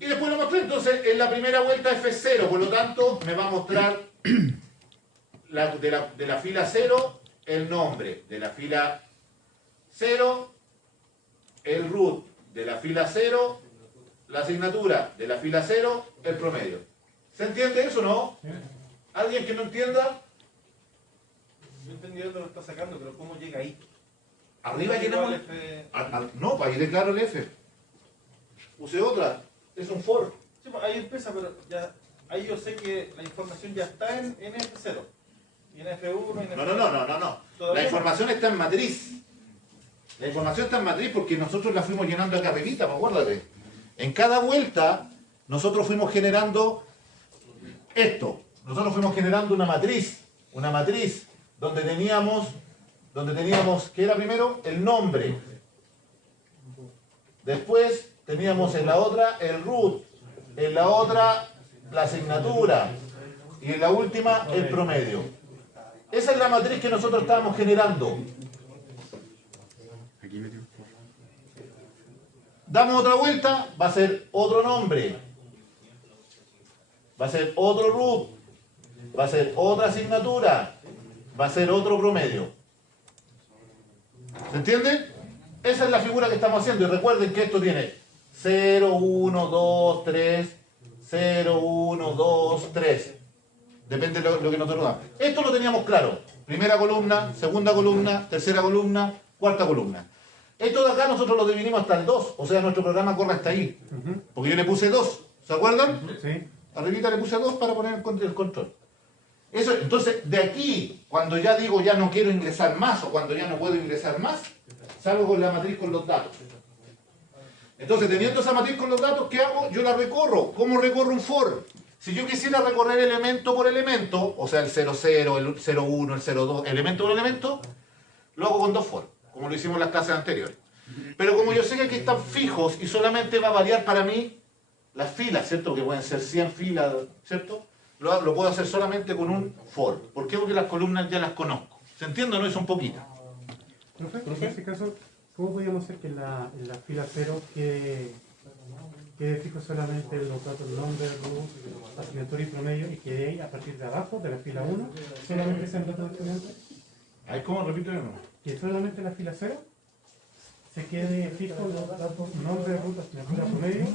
Y después lo mostré. Entonces, en la primera vuelta F0, por lo tanto, me va a mostrar de la fila 0 el nombre. De la fila 0, el root. De la fila 0, la asignatura. De la fila 0, el promedio. ¿Se entiende eso o no? ¿Alguien que no entienda? Yo entendí dónde lo está sacando, pero ¿cómo llega ahí? Arriba llenamos... No, para ir claro el F. Use otra. Es un for. Sí, pues ahí empieza, pero ya, ahí yo sé que la información ya está en F0. Y en F1, en F2. No. La información está en matriz. La información está en matriz porque nosotros la fuimos llenando acá arribita, acuérdate. En cada vuelta, nosotros fuimos generando esto. Nosotros fuimos generando una matriz. Una matriz donde teníamos, ¿qué era primero? El nombre. Después teníamos en la otra el root, en la otra la asignatura y en la última el promedio. Esa es la matriz que nosotros estábamos generando. Aquí metió un for. Damos otra vuelta, va a ser otro nombre, va a ser otro root, va a ser otra asignatura, va a ser otro promedio. ¿Se entiende? Esa es la figura que estamos haciendo. Y recuerden que esto tiene 0, 1, 2, 3, 0, 1, 2, 3. Depende de lo que nosotros damos. Esto lo teníamos claro. Primera columna, segunda columna, tercera columna, cuarta columna. Esto de acá nosotros lo dividimos hasta el 2. O sea, nuestro programa corre hasta ahí. Porque yo le puse 2. ¿Se acuerdan? Sí. Arribita le puse 2 para poner el control. Eso, entonces, de aquí, cuando ya digo ya no quiero ingresar más o cuando ya no puedo ingresar más, salgo con la matriz con los datos. Entonces, teniendo esa matriz con los datos, ¿qué hago? Yo la recorro. ¿Cómo recorro un for? Si yo quisiera recorrer elemento por elemento, o sea, el 00, el 01, el 02, elemento por elemento, lo hago con 2 for, como lo hicimos en las clases anteriores. Pero como yo sé que aquí están fijos y solamente va a variar para mí las filas, ¿cierto? Que pueden ser 100 filas, ¿cierto? Lo puedo hacer solamente con un for. ¿Por qué? Porque las columnas ya las conozco. ¿Se entiende o no? Son poquitas. Profe, en ese caso, ¿cómo podríamos hacer que en la fila 0 quede fijo solamente los datos nombre, root, asignatura y promedio y que de ahí, a partir de abajo, de la fila 1, solamente sean datos de estudiantes? Ahí, ¿cómo? Repito de nuevo. Que solamente en la fila 0 se quede fijo los datos nombre, root, asignatura, promedio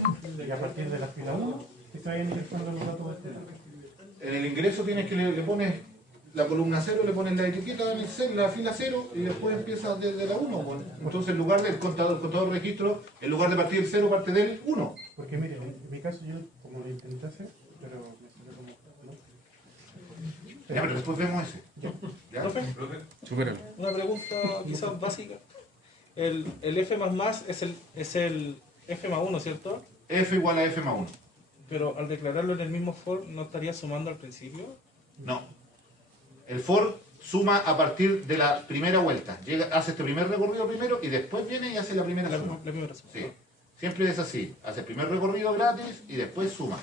y a partir de la fila 1 que se vayan ingresando los datos de estudiantes. En el ingreso tienes que le pones la columna 0, le pones la etiqueta en el cel, la fila 0 y después empiezas desde la 1. Entonces en lugar del contador de registro, en lugar de partir del 0, parte del 1. Porque mire, en mi caso yo como lo intenté hacer, pero me salió como... ¿no? Ya, pero después vemos ese. ¿Ya? Profe, Supéralo. una pregunta quizás básica. El F++ es el F más 1, ¿cierto? F igual a F más 1. Pero al declararlo en el mismo for, ¿no estaría sumando al principio? No. El for suma a partir de la primera vuelta. Hace este primer recorrido primero y después viene y hace la primera suma. La primera suma. Sí. Siempre es así. Hace el primer recorrido gratis y después suma.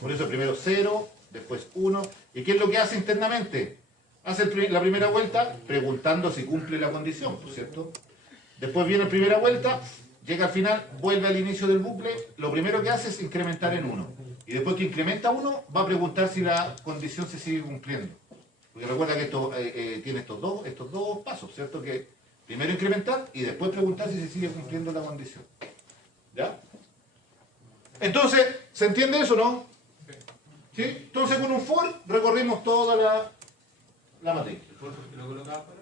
Por eso primero 0, después 1. ¿Y qué es lo que hace internamente? Hace la primera vuelta preguntando si cumple la condición, ¿cierto? Después viene la primera vuelta, llega al final, vuelve al inicio del bucle. Lo primero que hace es incrementar en 1. Y después que incrementa 1, va a preguntar si la condición se sigue cumpliendo. Porque recuerda que esto tiene estos dos pasos, ¿cierto? Que primero incrementar y después preguntar si se sigue cumpliendo la condición. ¿Ya? Entonces, ¿se entiende eso, no? ¿Sí? Entonces con un for recorrimos toda la matriz. ¿El for por qué lo colocaba afuera?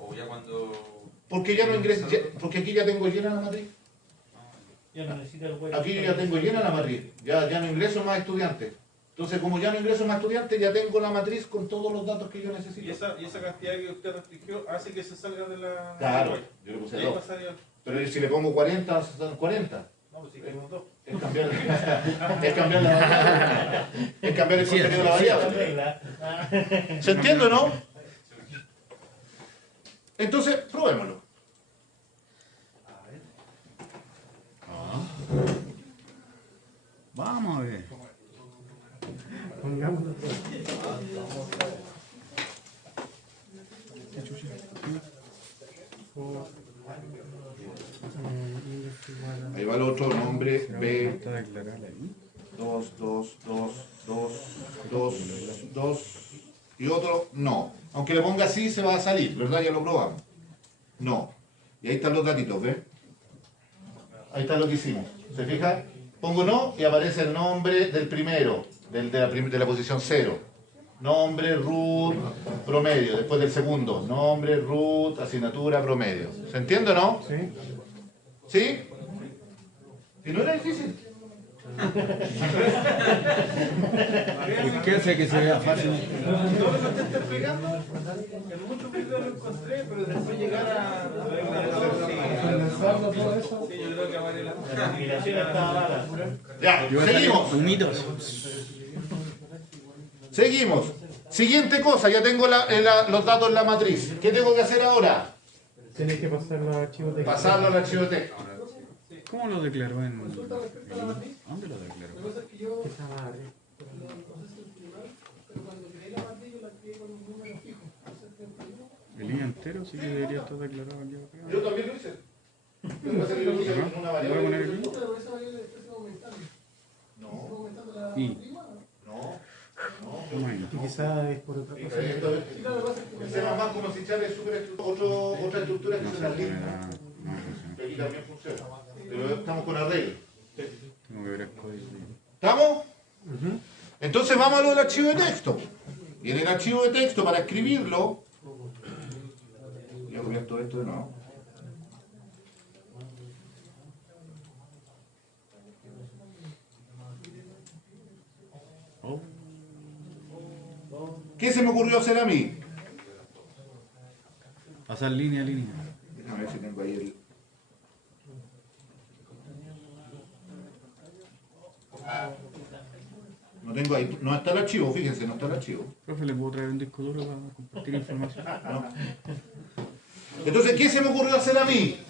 O ya cuando... Porque ya no ingresa, porque aquí ya tengo llena la matriz. Ya no necesita el hueco. Aquí ya tengo llena la matriz. Ya no ingreso más estudiantes. Entonces, como ya no ingreso más estudiantes, ya tengo la matriz con todos los datos que yo necesito. Y esa cantidad que usted restringió hace que se salga de la... Claro, yo le puse Ahí 2. pasaría... Pero si le pongo 40, son 40. No, pues si queremos 2. Es cambiar el contenido de la variable. ¿Se entiende o no? Entonces, probémoslo. Vamos a ver. Pongámoslo. Ahí va el otro nombre, B, Está declarada ahí. 2, 2, 2, 2, 2, 2, y otro no. Aunque le ponga así, se va a salir, ¿verdad? Ya lo probamos. No. Y ahí están los datitos, ¿ves? Ahí está lo que hicimos. ¿Se fija? Pongo no y aparece el nombre del primero, de la posición 0. Nombre, root, promedio. Después del segundo, nombre, root, asignatura, promedio. ¿Se entiende o no? Sí. ¿Sí? Si no era difícil. ¿Qué hace que se vea fácil? No lo que estoy explicando, en muchos videos lo encontré, pero después llegar a Condensarlo todo eso. Sí, yo creo que vale la La migración estaba mala. Ya, seguimos. Humitos. Seguimos. Siguiente cosa, ya tengo los datos en la matriz. ¿Qué tengo que hacer ahora? Tienes que pasarlo al archivo de... Pasarlo al archivo de texto. ¿Cómo lo declaró en...? Consulta respecto a la matriz. ¿Dónde lo declaró? Lo que pasa es que yo, Esa madre. no sé si el tribunal, pero cuando creé la matriz yo la creé con un número fijo. Entonces, 31. El día entero sí que debería estar declarado aquí. Yo también lo hice. Lo que pasa es que lo hice con una Lo voy a poner variable. aquí. Pero esa variable después se va aumentando. Se va No, aumentando la Y. matriz, bueno. no. Y quizás es por otra Sí, cosa. esto es- Sí, lo que pasa es que me El C++ como si es otra estructura que No es sé, una me lista. da... No funciona. Que aquí también funciona. Pero estamos con arreglo. Tengo que ver el código. ¿Estamos? Entonces vamos a lo del archivo de texto. Y en el archivo de texto, para escribirlo, voy a copiar todo esto de nuevo. ¿Qué se me ocurrió hacer a mí? Pasar línea a línea. Déjame ver si tengo ahí el... No tengo ahí, no está el archivo, fíjense, no está el archivo. Profe, ¿le puedo traer un disco duro para compartir información? No. Entonces, ¿qué se me ocurrió hacer a mí?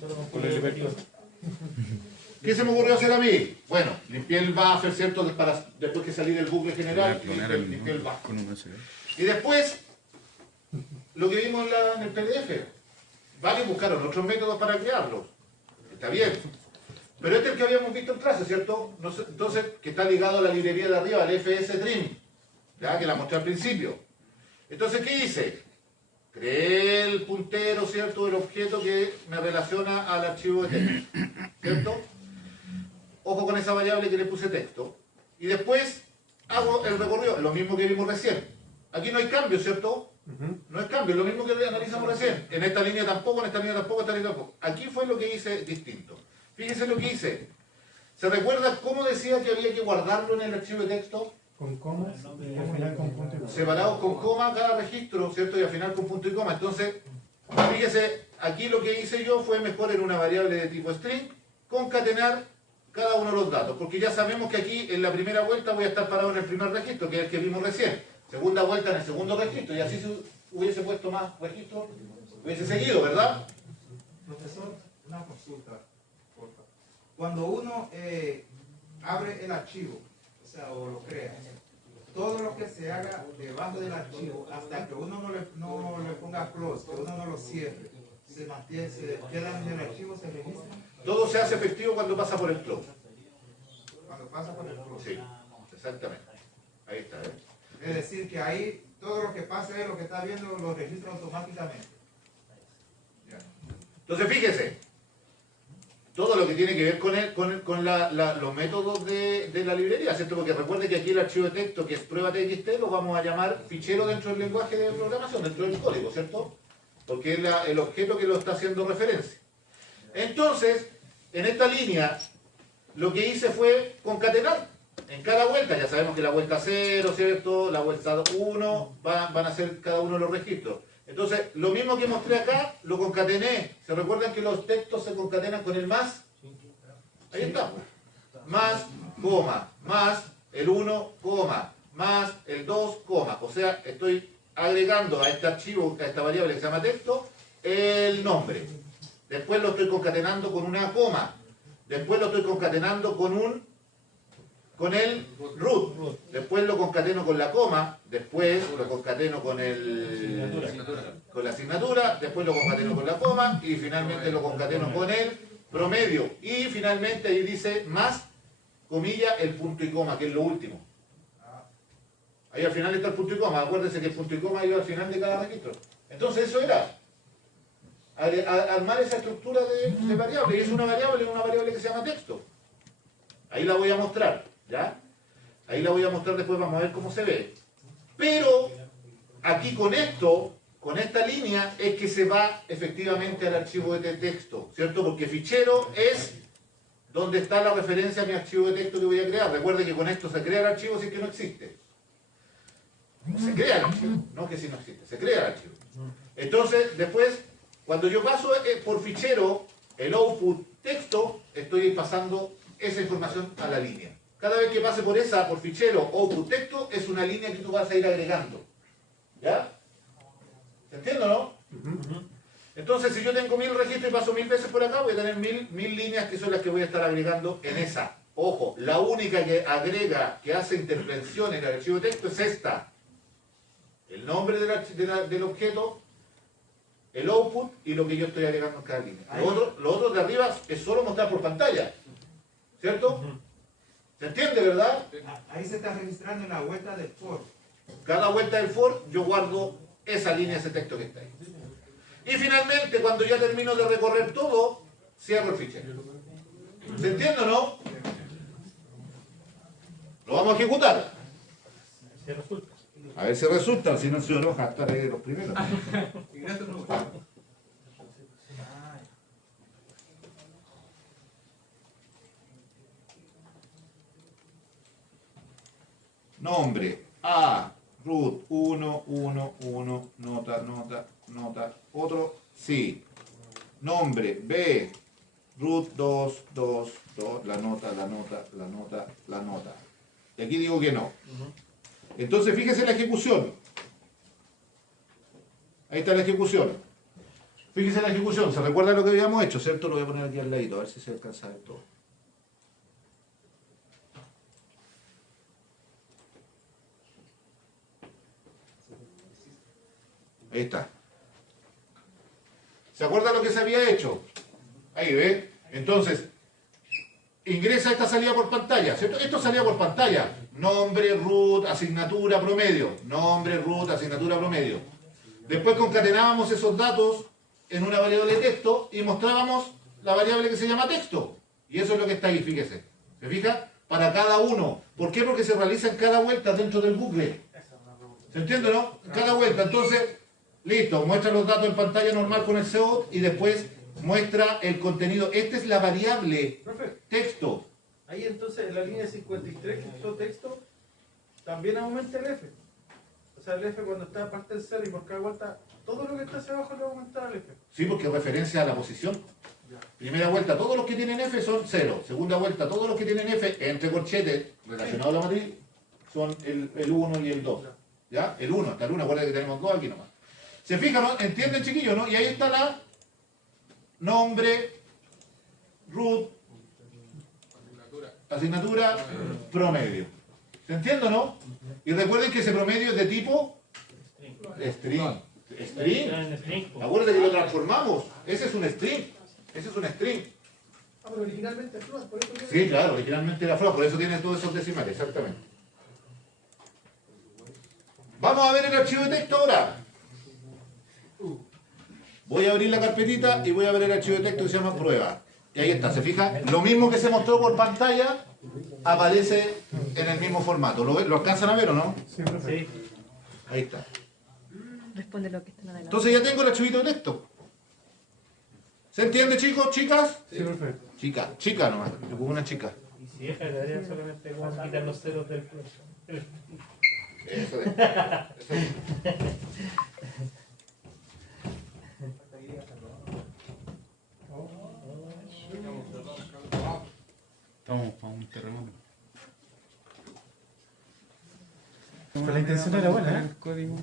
¿Qué se me ocurrió hacer a mí? Bueno, limpié el buffer, ¿cierto? Para, después que salí del bucle general, limpié el buffer. Con un USB. Y después, lo que vimos en el PDF. Varios buscaron otros métodos para crearlo. Está bien. Pero este es el que habíamos visto en clase, ¿cierto? Entonces, que está ligado a la librería de arriba, al FS Trim, ya que la mostré al principio. Entonces, ¿qué hice? Creé el puntero, ¿cierto?, del objeto que me relaciona al archivo de texto, ¿cierto? Ojo con esa variable que le puse texto. Y después hago el recorrido, lo mismo que vimos recién. Aquí no hay cambio, ¿cierto? No hay cambio, lo mismo que analizamos recién. En esta línea tampoco, en esta línea tampoco, en esta línea tampoco. Aquí fue lo que hice distinto. Fíjense lo que hice. ¿Se recuerda cómo decía que había que guardarlo en el archivo de texto? Con comas y al final con punto y coma. Separados con coma cada registro, ¿cierto? Y al final con punto y coma. Entonces, fíjese, aquí lo que hice yo fue mejor en una variable de tipo string, concatenar cada uno de los datos. Porque ya sabemos que aquí en la primera vuelta voy a estar parado en el primer registro, que es el que vimos recién. Segunda vuelta en el segundo registro. Y así si hubiese puesto más registros, hubiese seguido, ¿verdad? Profesor, una consulta, por favor. Cuando uno abre el archivo, o sea, o lo crea, todo lo que se haga debajo del archivo, hasta que uno no le ponga close, que uno no lo cierre, se mantiene, se queda en el archivo, se registra. Todo se hace efectivo cuando pasa por el close. Cuando pasa por el close. Sí, exactamente. Ahí está, ¿eh? Es decir, que ahí todo lo que pasa es lo que está viendo, lo registra automáticamente. Ya. Entonces, fíjese, todo lo que tiene que ver con los métodos de la librería, ¿cierto? Porque recuerde que aquí el archivo de texto, que es prueba TXT, lo vamos a llamar fichero dentro del lenguaje de programación, dentro del código, ¿cierto? Porque es el objeto que lo está haciendo referencia. Entonces, en esta línea, lo que hice fue concatenar. En cada vuelta, ya sabemos que la vuelta 0, ¿cierto? La vuelta 1, van a ser cada uno de los registros. Entonces, lo mismo que mostré acá, lo concatené. ¿Se recuerdan que los textos se concatenan con el más? Ahí está. Más, coma, más, el 1, coma, más, el 2, coma. O sea, estoy agregando a este archivo, a esta variable que se llama texto, el nombre. Después lo estoy concatenando con una coma. Después lo estoy concatenando con el root, después lo concateno con la coma, después lo concateno con la asignatura, después lo concateno con la coma y finalmente lo concateno con el promedio. Y finalmente ahí dice más, comilla, el punto y coma, que es lo último. Ahí al final está el punto y coma, acuérdense que el punto y coma iba al final de cada registro. Entonces eso era armar esa estructura de variable, y es una variable que se llama texto. Ahí la voy a mostrar. ¿Ya? Ahí la voy a mostrar después, vamos a ver cómo se ve. Pero, aquí con esto, con esta línea, es que se va efectivamente al archivo de texto, ¿cierto? Porque fichero es donde está la referencia a mi archivo de texto que voy a crear. Recuerde que con esto se crea el archivo si es que no existe. Se crea el archivo, no que si no existe, se crea el archivo. Entonces, después, cuando yo paso por fichero, el output texto, estoy pasando esa información a la línea. Cada vez que pase por fichero o por texto, es una línea que tú vas a ir agregando. ¿Ya? ¿Se entiende, no? Entonces, si yo tengo 1000 registros y paso 1000 veces por acá, voy a tener 1000 líneas que son las que voy a estar agregando en esa. Ojo, la única que agrega, que hace intervención en el archivo de texto es esta. El nombre del objeto, el output y lo que yo estoy agregando en cada línea. Lo otro de arriba es solo mostrar por pantalla. ¿Cierto? ¿Se entiende, verdad? Ahí se está registrando en la vuelta del for. Cada vuelta del for yo guardo esa línea, ese texto que está ahí. Y finalmente, cuando ya termino de recorrer todo, cierro el fichero. ¿Se entiende o no? Lo vamos a ejecutar. A ver si resulta, si no se enoja estar ahí de los primeros. Nombre A, root 1, 1, 1, nota, nota, nota, otro, sí. Nombre, B, root 2, 2, 2, la nota, la nota, la nota, la nota. Y aquí digo que no. Entonces fíjese la ejecución. Ahí está la ejecución. Fíjese la ejecución. ¿Se recuerda lo que habíamos hecho? ¿Cierto? Lo voy a poner aquí al ladito, a ver si se alcanza a ver todo. Ahí está. ¿Se acuerda lo que se había hecho? Ahí ve. Entonces, ingresa esta salida por pantalla, ¿cierto? Esto salía por pantalla. Nombre, root, asignatura, promedio. Nombre, root, asignatura, promedio. Después concatenábamos esos datos en una variable de texto y mostrábamos la variable que se llama texto. Y eso es lo que está ahí, fíjese. ¿Se fija? Para cada uno. ¿Por qué? Porque se realiza en cada vuelta dentro del bucle. ¿Se entiende, no? En cada vuelta. Entonces, listo, muestra los datos en pantalla normal con el CO y después muestra el contenido. Esta es la variable texto. Ahí entonces en la línea 53 que usó texto, también aumenta el F. O sea, el F cuando está aparte del 0 y por cada vuelta, todo lo que está hacia abajo le va a aumentar al F. Sí, porque es referencia a la posición. Primera vuelta, todos los que tienen F son 0. Segunda vuelta, todos los que tienen F, entre corchetes, relacionados a la matriz, son el 1 y el 2. ¿Ya? El 1, hasta el 1, acuérdense que tenemos 2 aquí nomás. ¿Se fijan, no? ¿Entienden, chiquillos, no? Y ahí está la nombre, root, asignatura, promedio. ¿Se entiende o no? Y recuerden que ese promedio es de tipo string. String. Acuérdense que lo transformamos. Ese es un string. Ese es un string. Ah, pero originalmente es float, por eso... Sí, claro, originalmente era float, por eso tiene todos esos decimales, exactamente. Vamos a ver el archivo de texto ahora. Voy a abrir la carpetita y voy a ver el archivo de texto que se llama prueba. Y ahí está, ¿se fija? Lo mismo que se mostró por pantalla aparece en el mismo formato. ¿Lo alcanzan a ver o no? Sí, profe. Ahí está. Responde lo que están adelante. Entonces ya tengo el archivito de texto. ¿Se entiende, chicos? ¿Chicas? Sí, profe. Chica nomás. Yo pongo una chica. Y si deja de dar solamente vamos a quitar los ceros del flow. Eso es. Estamos para un terremoto. Pero la intención era buena, ¿eh? El código.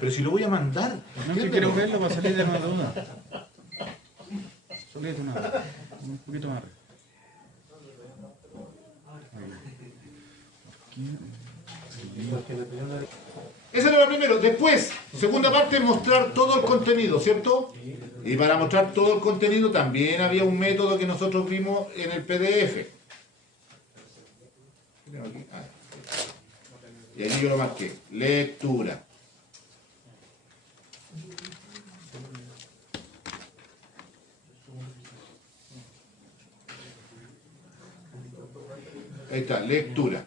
Pero si lo voy a mandar. No, que entiéndelo. quiero verlo para salir de una duda. Solito una vez. Un poquito más arriba. Ese era lo primero. Después, segunda parte, mostrar todo el contenido, ¿cierto? Y para mostrar todo el contenido también había un método que nosotros vimos en el PDF. Y aquí yo lo marqué. Lectura. Ahí está, lectura.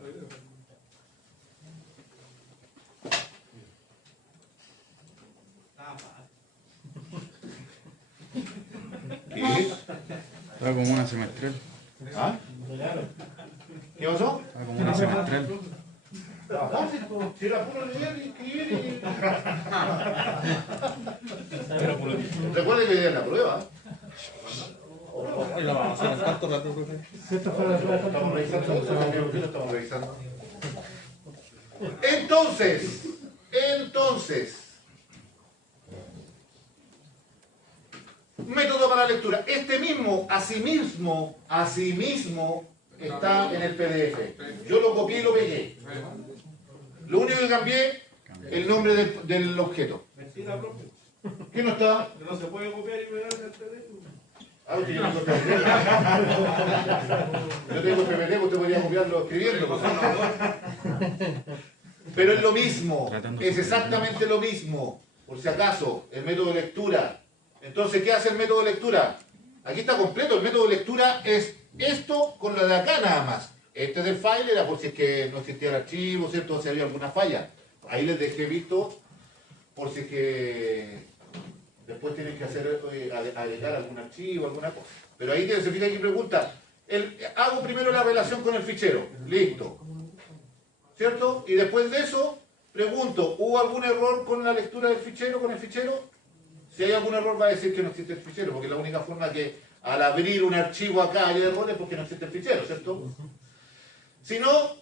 ¿Qué es? Era como una semestral. ¿Ah? ¿Qué pasó? Era como una semestral. Fácil, pues. Si era puro leer y escribir y... Recuerden que hoy día es la prueba. Ahí la vamos a hacer en tanto rato, profe. Si esto fuera la prueba, Estamos revisando, estamos revisando. Entonces, método para lectura. Este mismo, asimismo, está en el PDF. Yo lo copié y lo pegué. Lo único que cambié, el nombre del objeto. Mentira, profe. ¿Qué no está? No se puede copiar y pegar en el PDF. Ah, usted yo tengo PPT. Yo tengo PPT, usted podría copiarlo escribiendo. Pero es lo mismo, es exactamente lo mismo. Por si acaso, el método de lectura. Entonces, ¿qué hace el método de lectura? Aquí está completo, el método de lectura es esto con lo de acá nada más. Este del file era por si es que no existía el archivo, ¿cierto? Si había alguna falla. Ahí les dejé visto por si es que después tienen que hacer agregar algún archivo, alguna cosa. Pero ahí se fija que pregunta, hago primero la relación con el fichero, listo. ¿Cierto? Y después de eso, Pregunto, ¿hubo algún error con la lectura del fichero, con el fichero? Si hay algún error va a decir que no existe el fichero, porque la única forma que al abrir un archivo acá hay errores porque no existe el fichero, ¿cierto? Si no,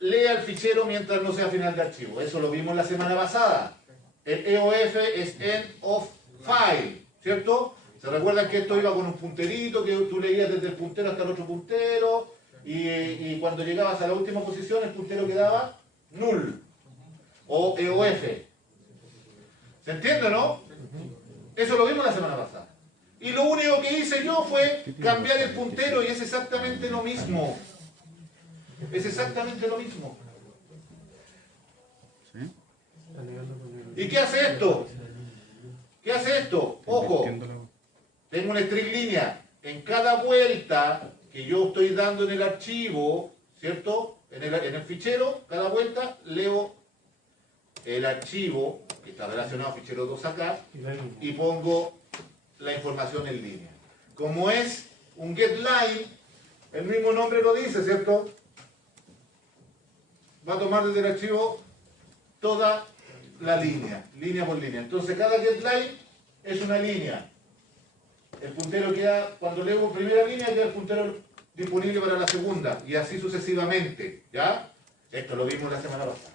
lea el fichero mientras no sea final de archivo. Eso lo vimos la semana pasada. El EOF es End of File, ¿cierto? ¿Se recuerdan que esto iba con un punterito, que tú leías desde el puntero hasta el otro puntero, y cuando llegabas a la última posición el puntero quedaba null, o EOF? ¿Se entiende, no? Eso lo vimos la semana pasada. Y lo único que hice yo fue cambiar el puntero y es exactamente lo mismo. Es exactamente lo mismo. ¿Y qué hace esto? ¿Qué hace esto? Ojo, tengo una string línea. En cada vuelta que yo estoy dando en el archivo, ¿cierto? En el fichero, cada vuelta leo el archivo que está relacionado a fichero 2 acá y pongo la información en línea. Como es un getLine, el mismo nombre lo dice, ¿cierto? Va a tomar desde el archivo toda la línea, línea por línea. Entonces cada getLine es una línea. El puntero queda, cuando leo primera línea, queda el puntero disponible para la segunda, y así sucesivamente, ¿ya? Esto lo vimos la semana pasada.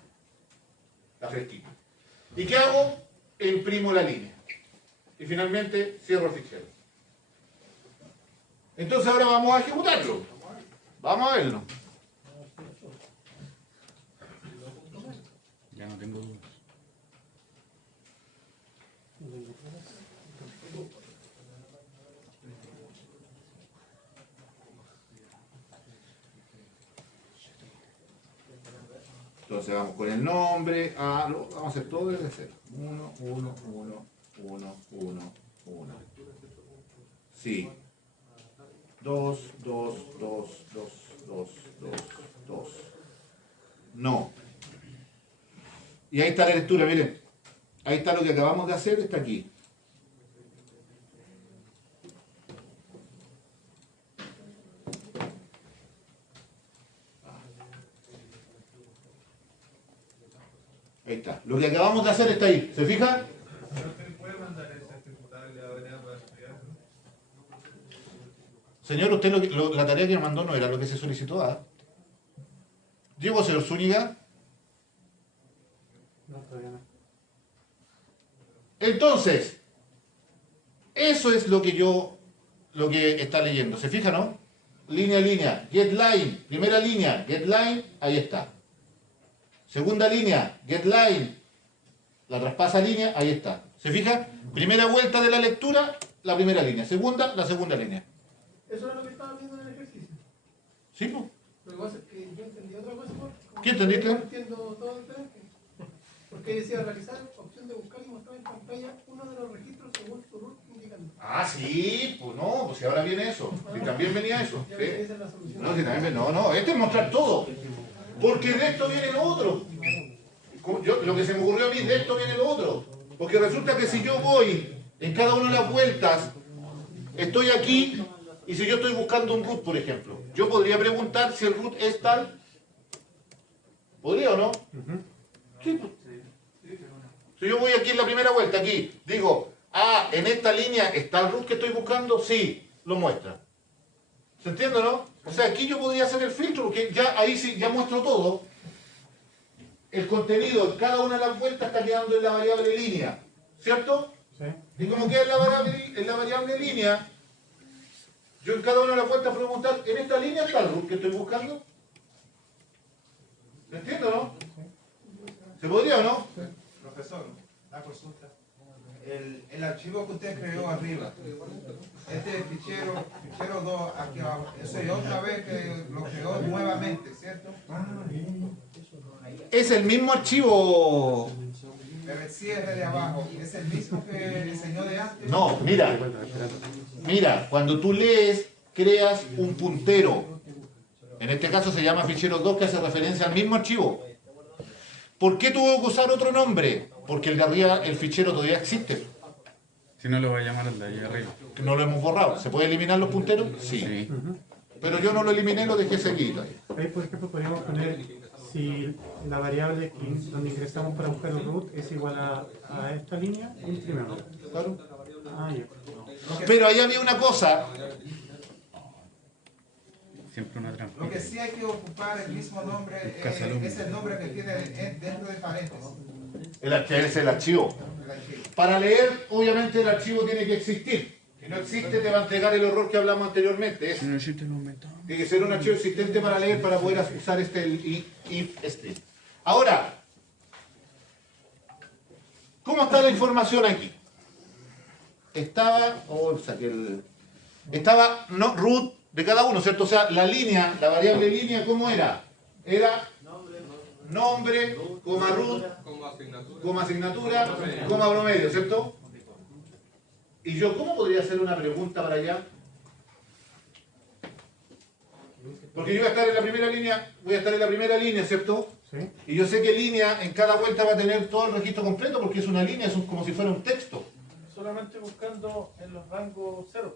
Está fresquito. ¿Y qué hago? Imprimo la línea. Y finalmente cierro el fichero. Entonces ahora vamos a ejecutarlo. Vamos a verlo. Ya no tengo dudas. Entonces vamos con el nombre, vamos a hacer todo desde cero. 1, 1, 1, 1, 1, 1. Sí. 2, 2, 2, 2, 2, 2, 2. No. Y ahí está la lectura, miren. Ahí está lo que acabamos de hacer, está aquí. Ahí está. Lo que acabamos de hacer está ahí. ¿Se fija? Señor, usted la tarea que me mandó no era lo que se solicitó. ¿Ah? Diego, señor Zúñiga. No, todavía no. Entonces, eso es lo que está leyendo. ¿Se fija, no? Línea a línea, getLine, primera línea, getLine, ahí está. Segunda línea, getLine, la traspasa línea, ahí está. ¿Se fija? Primera vuelta de la lectura, la primera línea. Segunda, la segunda línea. Eso era lo que estaba viendo en el ejercicio. ¿Sí, pues? Lo que pasa es que yo entendí otra cosa. ¿Qué entendiste? No entiendo todo el tema. Porque decía realizar opción de buscar y mostrar en pantalla uno de los registros según su root indicando. Ah, sí, pues no, pues si ahora viene eso. Si también venía eso. Ya ¿sí? esa es la solución. No, si también no, este es mostrar todo. Porque de esto viene lo otro. Lo que se me ocurrió a mí, de esto viene lo otro. Porque resulta que si yo voy en cada una de las vueltas, estoy aquí, y si yo estoy buscando un root, por ejemplo, yo podría preguntar si el root es tal. ¿Podría o no? Sí. Si yo voy aquí en la primera vuelta, aquí, digo, en esta línea está el root que estoy buscando, sí, lo muestra. ¿Se entiende, no? O sea, aquí yo podría hacer el filtro, porque ya ahí sí, ya muestro todo. El contenido en cada una de las vueltas está quedando en la variable línea, ¿cierto? Sí. Y como queda en la variable línea, yo en cada una de las vueltas puedo preguntar, ¿en esta línea está el root que estoy buscando? ¿Se entiende, no? ¿Se podría o no? Profesor, la consulta. El archivo que usted creó arriba, este fichero 2 aquí abajo, eso es otra vez que lo creó nuevamente, ¿cierto? Es el mismo archivo. Pero el cierre de abajo, ¿es el mismo que enseñó de antes? No, mira, cuando tú lees, creas un puntero. En este caso se llama fichero 2, que hace referencia al mismo archivo. ¿Por qué tuvo que usar otro nombre? Porque el de arriba, el fichero todavía existe. Si no, lo va a llamar el de ahí arriba. No lo hemos borrado. ¿Se puede eliminar los punteros? Sí. Pero yo no lo eliminé, lo dejé seguido. Ahí, por ejemplo, podríamos poner si la variable donde ingresamos para buscar el root es igual a esta línea, imprimimos. Claro. Ah, ya. Pero ahí había una cosa. Siempre una trampa. Lo que sí hay que ocupar el mismo nombre es el nombre que tiene dentro de paréntesis. Es el archivo. Para leer, obviamente el archivo tiene que existir. Si no existe, te va a entregar el error que hablamos anteriormente. Si no existe, lo aumentamos. Tiene que ser un archivo existente para leer para poder usar el if string. Ahora, ¿cómo está la información aquí? Estaba root de cada uno, ¿cierto? O sea, la línea, la variable línea, ¿cómo era? Era nombre, coma root, coma asignatura, coma promedio, ¿cierto? Y yo, ¿cómo podría hacer una pregunta para allá? Porque yo voy a estar en la primera línea, ¿cierto? ¿Sí? Y yo sé que línea en cada vuelta va a tener todo el registro completo porque es una línea, es como si fuera un texto. Solamente buscando en los rangos 0.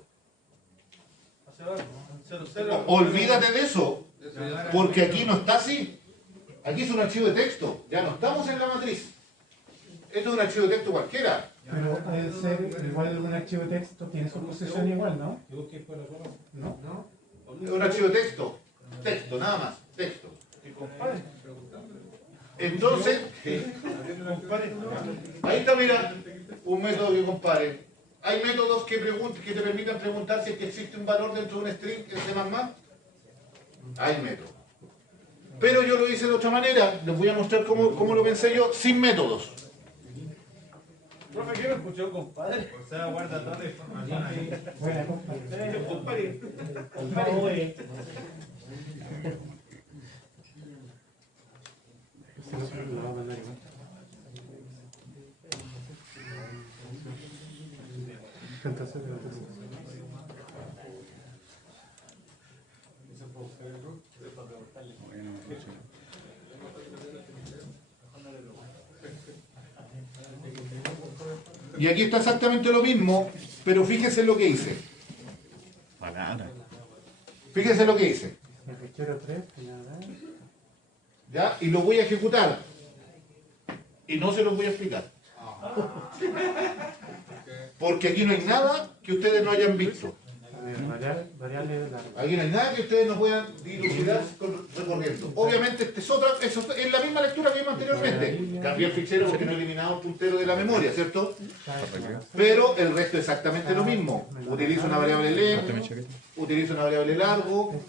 Hacia abajo, 0, 0. Olvídate de eso, porque aquí no está así. Aquí es un archivo de texto, ya no estamos en la matriz. Esto es un archivo de texto cualquiera. Pero puede ser igual un archivo de texto, tiene su posición igual, ¿no? ¿No? Es un archivo de texto, nada más, texto. Entonces, ahí está, mira, un método que compare. Hay métodos que te permitan preguntar si es que existe un valor dentro de un string en C++. Hay métodos. Pero yo lo hice de otra manera. Les voy a mostrar cómo lo pensé yo, sin métodos. Profe, ¿qué me escuchó, compadre? O sea, guarda toda la información ahí. Buena, compadre. Compadre. Compadre. Lo va a mandar igual. Entonces, Y aquí está exactamente lo mismo, pero fíjese lo que hice. Fíjese lo que hice. ¿Ya? Y lo voy a ejecutar. Y no se los voy a explicar. Porque aquí no hay nada que ustedes no hayan visto. Aquí no hay nada que ustedes no puedan dilucidar recorriendo. Obviamente eso es la misma lectura que vimos anteriormente. Cambié el fichero porque no he eliminado el puntero de la memoria, ¿cierto? Pero el resto es exactamente lo mismo. Utilizo una variable length, utilizo una variable largo.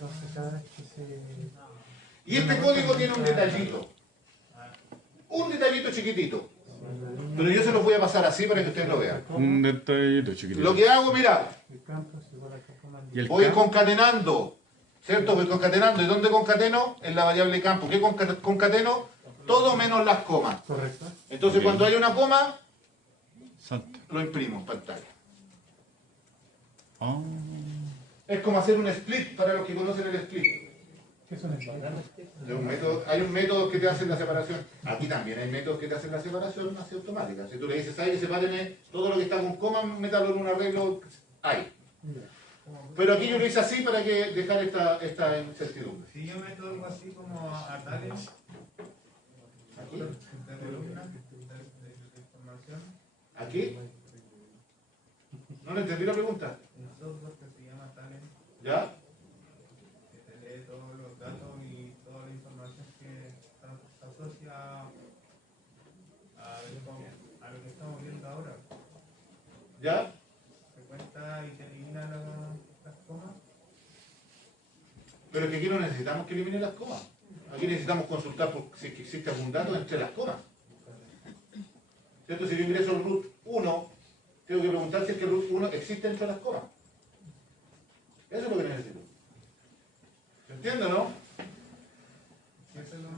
Y este código tiene un detallito. Un detallito chiquitito. Pero yo se los voy a pasar así para que ustedes lo vean. Un detallito chiquitito. Lo que hago, mira, voy concatenando, ¿cierto? Voy concatenando. ¿Y dónde concateno? En la variable campo. ¿Qué concateno? Todo menos las comas. Correcto. Entonces, cuando hay una coma, Salta. lo imprimo en pantalla. Oh. Es como hacer un split para los que conocen el split. ¿Qué son estos? Hay un método que te hacen la separación. Aquí también hay métodos que te hacen la separación así automática. Si tú le dices, ay, sepáreme todo lo que está con coma, métalo en un arreglo, hay. Pero aquí yo lo hice así para que dejar esta incertidumbre. Si yo meto algo así como atales, Aquí. de columna, de información, ¿Aquí? ¿No le entendí la pregunta? un software que se llama Talent, ¿Ya? que te lee todos los datos y toda la información que se asocia a lo que estamos viendo ahora. ¿Ya? Se cuenta y te elimina las comas. Pero es que aquí no necesitamos que elimine las comas. Aquí necesitamos consultar por si existe algún dato entre las comas. ¿Cierto? Si yo ingreso al root 1, tengo que preguntar si es que el root 1 existe entre las comas. Eso es lo que necesito. ¿Se entiende, no? Eso es lo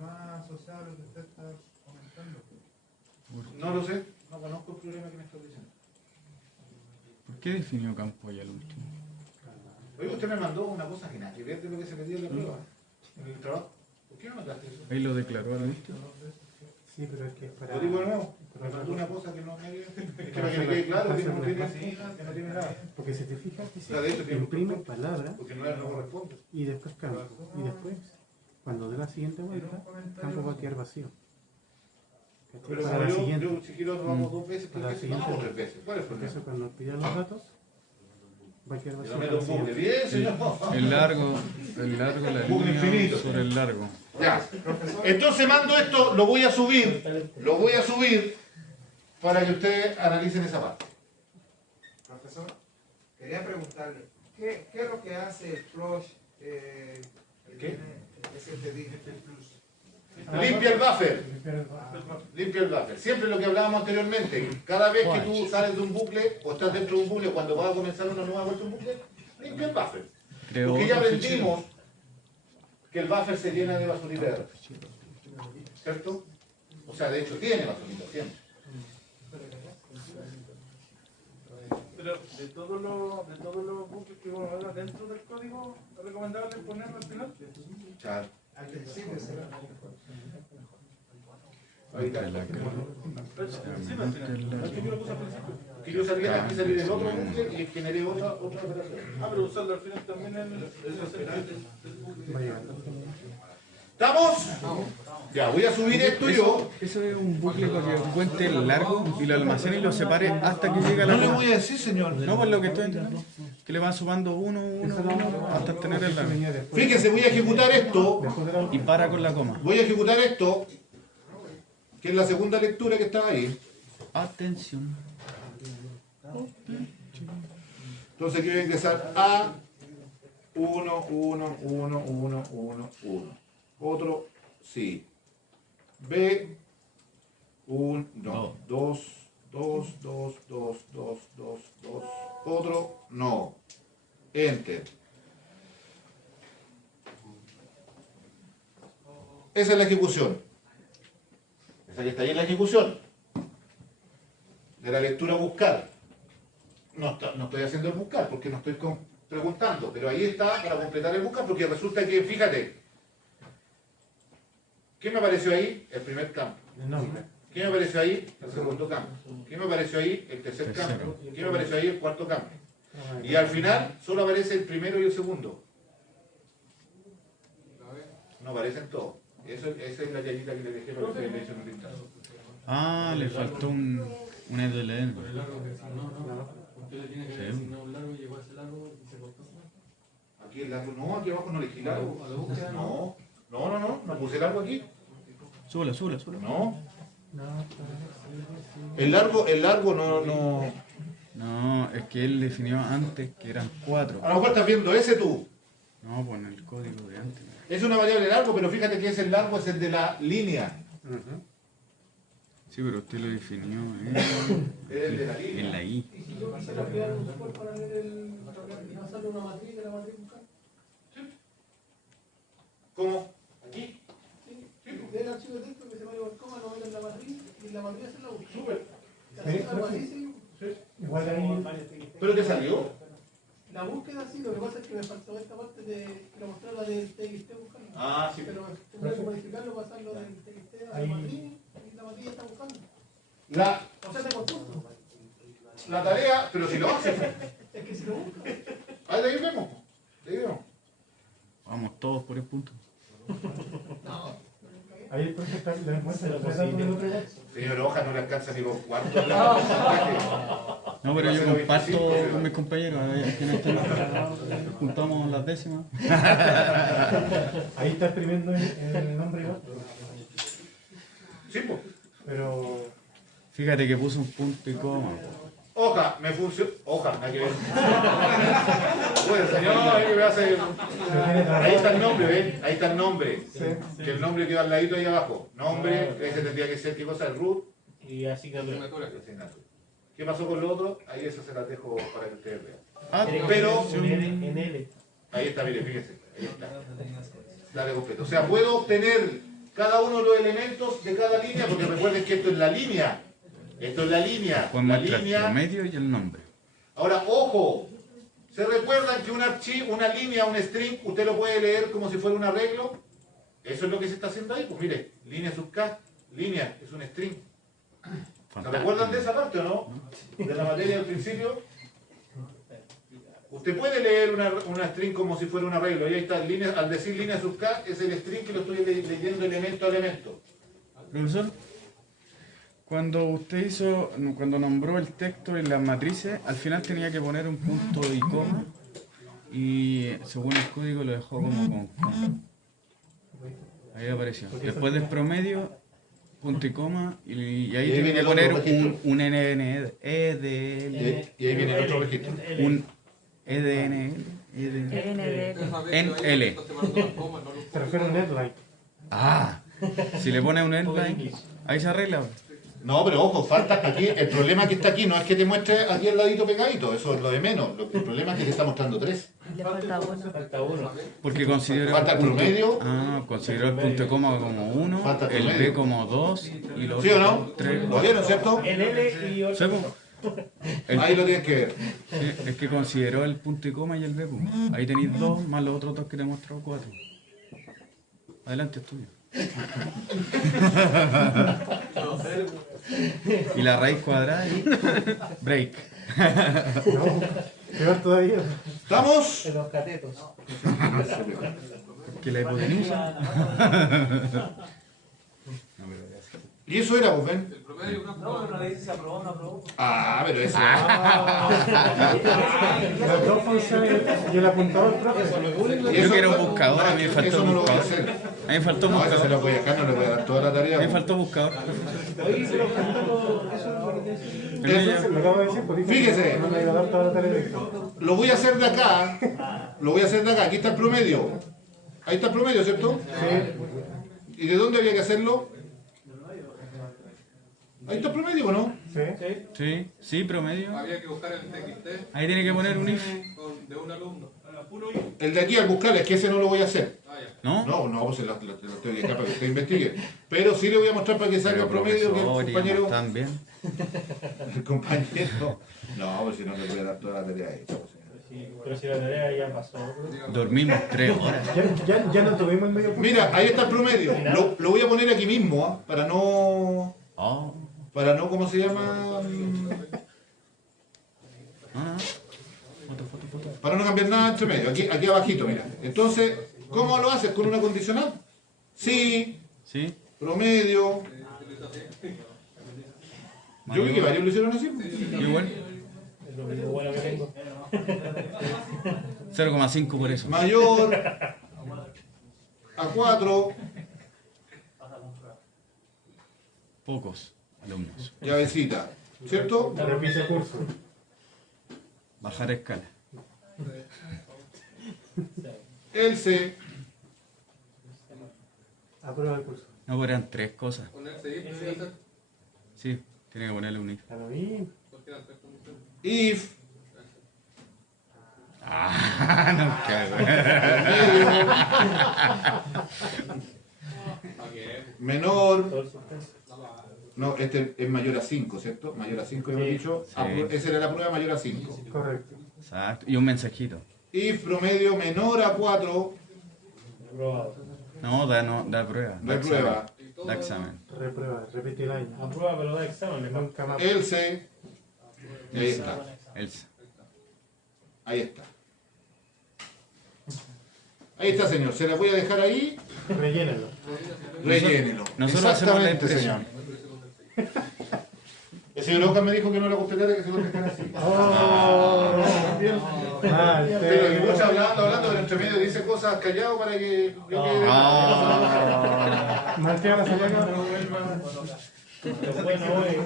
más asociado a lo que usted está comentando. No lo sé. No conozco el problema que me está diciendo. ¿Por qué definió campo ahí al último? Oye, usted me mandó una cosa que nada que ver de lo que se pedía en la prueba. En el trabajo. ¿Por qué no notaste eso? Ahí lo declaró al último. Sí, pero es que es para... Lo digo de nuevo. Me mandó una cosa que no nadie... Es que para que me quede claro que no tiene nada. Porque si te fijas, O sea, de hecho tiene imprime palabra porque no corresponde. y después campo. Y después cuando dé la siguiente vuelta, el campo va a quedar vacío. ¿Cachai? Pero Para como la yo siguiente. si quiero vamos 2 veces, Para la ¿por qué siguiente. vamos 3 veces? ¿Cuál es el problema? Entonces cuando pida los datos, va a quedar Yo vacío. no para meto la un bucle. siguiente. Bien, señor. El largo, la Bucle línea infinito. sobre el largo. Ya. Entonces mando esto, lo voy a subir para que ustedes analicen esa parte. Profesor, quería preguntarle, ¿qué es lo que hace el flush? ¿Qué? Ese te dije. Limpia el buffer. Limpia el buffer. Siempre lo que hablábamos anteriormente. Cada vez que tú sales de un bucle o estás dentro de un bucle, cuando vas a comenzar una nueva vuelta de un bucle, limpia el buffer. Porque ya aprendimos que el buffer se llena de basurita. ¿Cierto? O sea, de hecho tiene basurita siempre. Pero de todos los buques que uno habla dentro del código, ¿es recomendable ponerlo al final? Char. Al principio será. Ahí está. Sí, pero al final. Es que yo lo puse al principio. Que yo salí aquí, salí del otro bucle y generé otra operación. Ah, pero usarlo al final también el ¿Estamos? Ya, voy a subir esto yo. Eso es un bucle para que cuente el largo y lo almacene y lo separe hasta que llegue a la No le coma. voy a decir, señor. No, pues lo que estoy entendiendo. Que le van sumando uno hasta tener el largo. Fíjense, voy a ejecutar esto. Y para con la coma. Voy a ejecutar esto, que es la segunda lectura que está ahí. Atención. Entonces aquí voy a ingresar A 1, 1, 1, 1, 1, 1. Otro, sí. B 1, no. 2, 2, 2, 2, 2, 2, 2. Otro, no. Enter. Esa es la ejecución. Esa que está ahí es la ejecución. De la lectura buscar. No estoy haciendo el buscar porque no estoy preguntando, pero ahí está para completar el buscar porque resulta que, fíjate, ¿qué me apareció ahí? El primer campo. El nombre. ¿Qué me apareció ahí? El segundo campo. ¿Qué me apareció ahí? El tercer campo. ¿Qué me apareció ahí? El cuarto campo. Y al final solo aparece el primero y el segundo. No aparecen todos. Esa es la yayita que le dejé para que ustedes le echen un vistazo. Ah, le faltó un EDLN. Aquí el largo, no, aquí abajo no elegí largo. No puse largo aquí. Súbela. No. El largo no. No, es que él definió antes que eran 4. A lo mejor estás viendo ese tú. No, pues en el código de antes. Es una variable largo, pero fíjate que ese largo es el de la línea. Sí, pero usted lo definió Es el de la línea. en la I. ¿Y si yo quisiera crear un software para leer y pasarle una matriz de la matriz buscar? ¿Cómo? ¿Aquí? Sí, lee el archivo de texto que se va a llevar coma, no meter la matriz y la matriz es la busca. Súper. Algo así, sí. Igual ahí. ¿Pero te salió? La búsqueda sí, lo que pasa es que me faltó esta parte de quiero mostrar la del TXT buscando. Ah, sí. Pero tendría que modificarlo, pasarlo del TXT a la matriz y la matriz ya está buscando. O sea, te consulto. La tarea, pero si lo haces. Es que si lo busca. Ahí de ahí vemos. Vamos todos por el punto. Ahí el profe está la encuesta de los datos. Señor Hoja, no le alcanza ni los cuartos. No, pero yo comparto con mis compañeros. Juntamos las décimas. Ahí está escribiendo el nombre igual. Sí, pues. Pero. Fíjate que puso un punto y coma. Hoja, me funciona. Hoja, hay que ver. Bueno, señor, ahí me hace. Ahí está el nombre, ¿ves? Ahí está el nombre. Que el nombre queda al ladito ahí abajo. Nombre, ese tendría que ser, ¿qué cosa? El root. Y asignatura. ¿Qué pasó con lo otro? Ahí eso se las dejo para que ustedes vean. Ah, pero. En L. Ahí está, mire, fíjense. Ahí está. Dale completo. O sea, puedo obtener cada uno de los elementos de cada línea, porque recuerden que esto es la línea. Esto es la línea. Pues La muestra el línea. promedio y el nombre. Ahora, ojo. ¿Se recuerdan que un archivo, una línea, un string, usted lo puede leer como si fuera un arreglo? Eso es lo que se está haciendo ahí. Pues mire, línea sub k, línea, es un string. ¿Se recuerdan de esa parte o no? De la materia del principio. Usted puede leer una string como si fuera un arreglo. Y ahí está, al decir línea sub K, es el string que lo estoy leyendo elemento a elemento. Profesor, cuando nombró el texto en las matrices, al final tenía que poner un punto y coma, y según el código lo dejó como con coma. Ahí apareció. Después del promedio, punto y coma, y ahí tiene que poner un NNEDL. Y ahí viene el otro registro. Un EDNL. NL. Se refiere a un headline. Ah, si le pone un headline, ahí se arregla. No, pero ojo, falta aquí, el problema que está aquí no es que te muestre aquí el ladito pegadito, eso es lo de menos. El problema es que te está mostrando 3. Le falta uno. Falta uno. Porque consideró Falta el promedio. Consideró el punto y coma como 1, Falta el el B promedio. como 2 y los ¿Sí o no? 3. ¿Lo vieron, cierto? El L y otro. Ahí lo tienes que ver. Sí, es que consideró el punto y coma y el B. Pues. Ahí tenéis 2 más los otros 2 que te he mostrado 4. Adelante, estudio. Y la raíz cuadrada y break. No, peor todavía. ¿Estamos? En los catetos. Que la hipotenusa. Y eso era, pues, ven. No, pero le dice si aprobó o no aprobó. Ah, pero eso. Las dos funciones y el apuntador, profe. Yo quiero un buscador, a mí me faltó Eso no lo voy a buscador. hacer. A mí me faltó No, eso se buscador. lo voy a dejar, no le voy a dar toda la tarea. A mí me faltó buscador. Oye, pero faltó eso es lo que te decía. Lo acabo de decir, pues dije Fíjese. que no me iba a dar toda la tarea de esto. Lo voy a hacer de acá. Lo voy a hacer de acá. Aquí está el promedio. Ahí está el promedio, ¿cierto? Sí. ¿Y de dónde había que hacerlo? Ahí está el promedio, ¿o no? Sí. Sí, promedio. Había que buscar el TXT Ahí tiene que poner un if. de un alumno. El de aquí al buscar, es que ese no lo voy a hacer. ¿No? No, pues lo tengo que dejar para que usted investigue. Pero sí le voy a mostrar para que salga el promedio que el compañero. También. El compañero. No, pues si no le voy a dar toda la tarea hecha. Pero si la tarea ya pasó. Dormimos 3 horas. Ya no tuvimos el medio punto. Mira, ahí está el promedio. Lo voy a poner aquí mismo, ¿ah? Para no. Oh. Para no, ¿cómo se llama? Para no cambiar nada entre medio. Aquí abajito, mira. Entonces, ¿cómo lo haces? ¿Con una condicional? Sí. ¿Sí? Promedio. Yo vi que varios lo hicieron así. Igual. Es lo único bueno que tengo. 0,5 por eso. Mayor a 4. Pocos alumnos. Llavecita. ¿Cierto? Repite curso. Bajar escala. El C. Aprueba el curso. No, pero eran 3 cosas. Ponerse if, ¿sí hacer? Sí, tiene que ponerle un if. Está bien. Porque eran 3 condiciones. If. Ah, no cago. Menor. No, este es mayor a 5, ¿cierto? Mayor a 5, hemos dicho. Sí. Esa era la prueba, mayor a 5. Correcto. Exacto. Y un mensajito. If promedio menor a 4. Aprobado. No, da prueba. No hay prueba. Da examen. Reprueba, repite el año. Aprueba, pero da examen. Nunca más. El C. Ahí está. Elsa. Ahí está. Ahí está, señor. Se la voy a dejar ahí. Rellénelo. Rellénelo. Nosotros hacemos la Exactamente, señor. impresión. El señor Oscar me dijo que no le gustaría que se lo dejara así. Pero el coche hablando, pero entre medio dice cosas callado para que yo quede. Maltea la salida. Lo bueno es.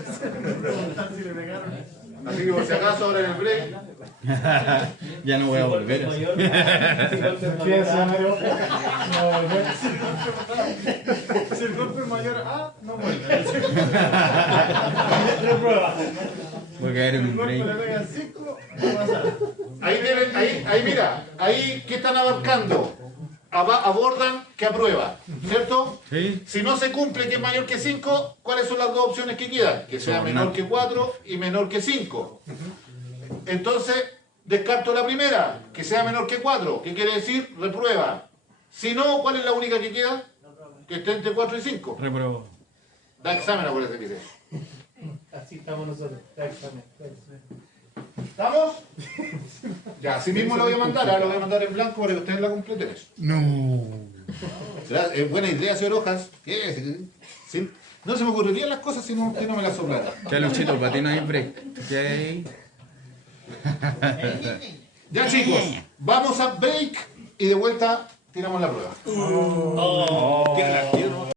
Así que por si acaso ahora en el break. Ya no voy a volver. así. Si el golpe es mayor a, no vuelve. Reprueba. Voy a caer en un El golpe le break. pega 5, no pasa. Ahí mira, ahí ¿qué están abarcando? Abordan que aprueba, ¿cierto? Sí. Si no se cumple que es mayor que 5, ¿cuáles son las dos opciones que quedan? Que sea menor que 4 y menor que 5. Entonces, descarto la primera, que sea menor que 4, que quiere decir reprueba. Si no, ¿cuál es la única que queda? Que esté entre 4 y 5. Reprobó. Da examen, acuérdate que dice. Así estamos nosotros. Da examen. ¿Estamos? Ya, así mismo lo voy a mandar, ahora lo voy a mandar en blanco para que ustedes la completen eso. No. Buena idea, señor Hojas. Sí. No se me ocurrirían las cosas si no me las soplara. Ya, Luchito, para ti no hay break. ¿Ok? Ya, chicos, vamos a break y de vuelta tiramos la prueba.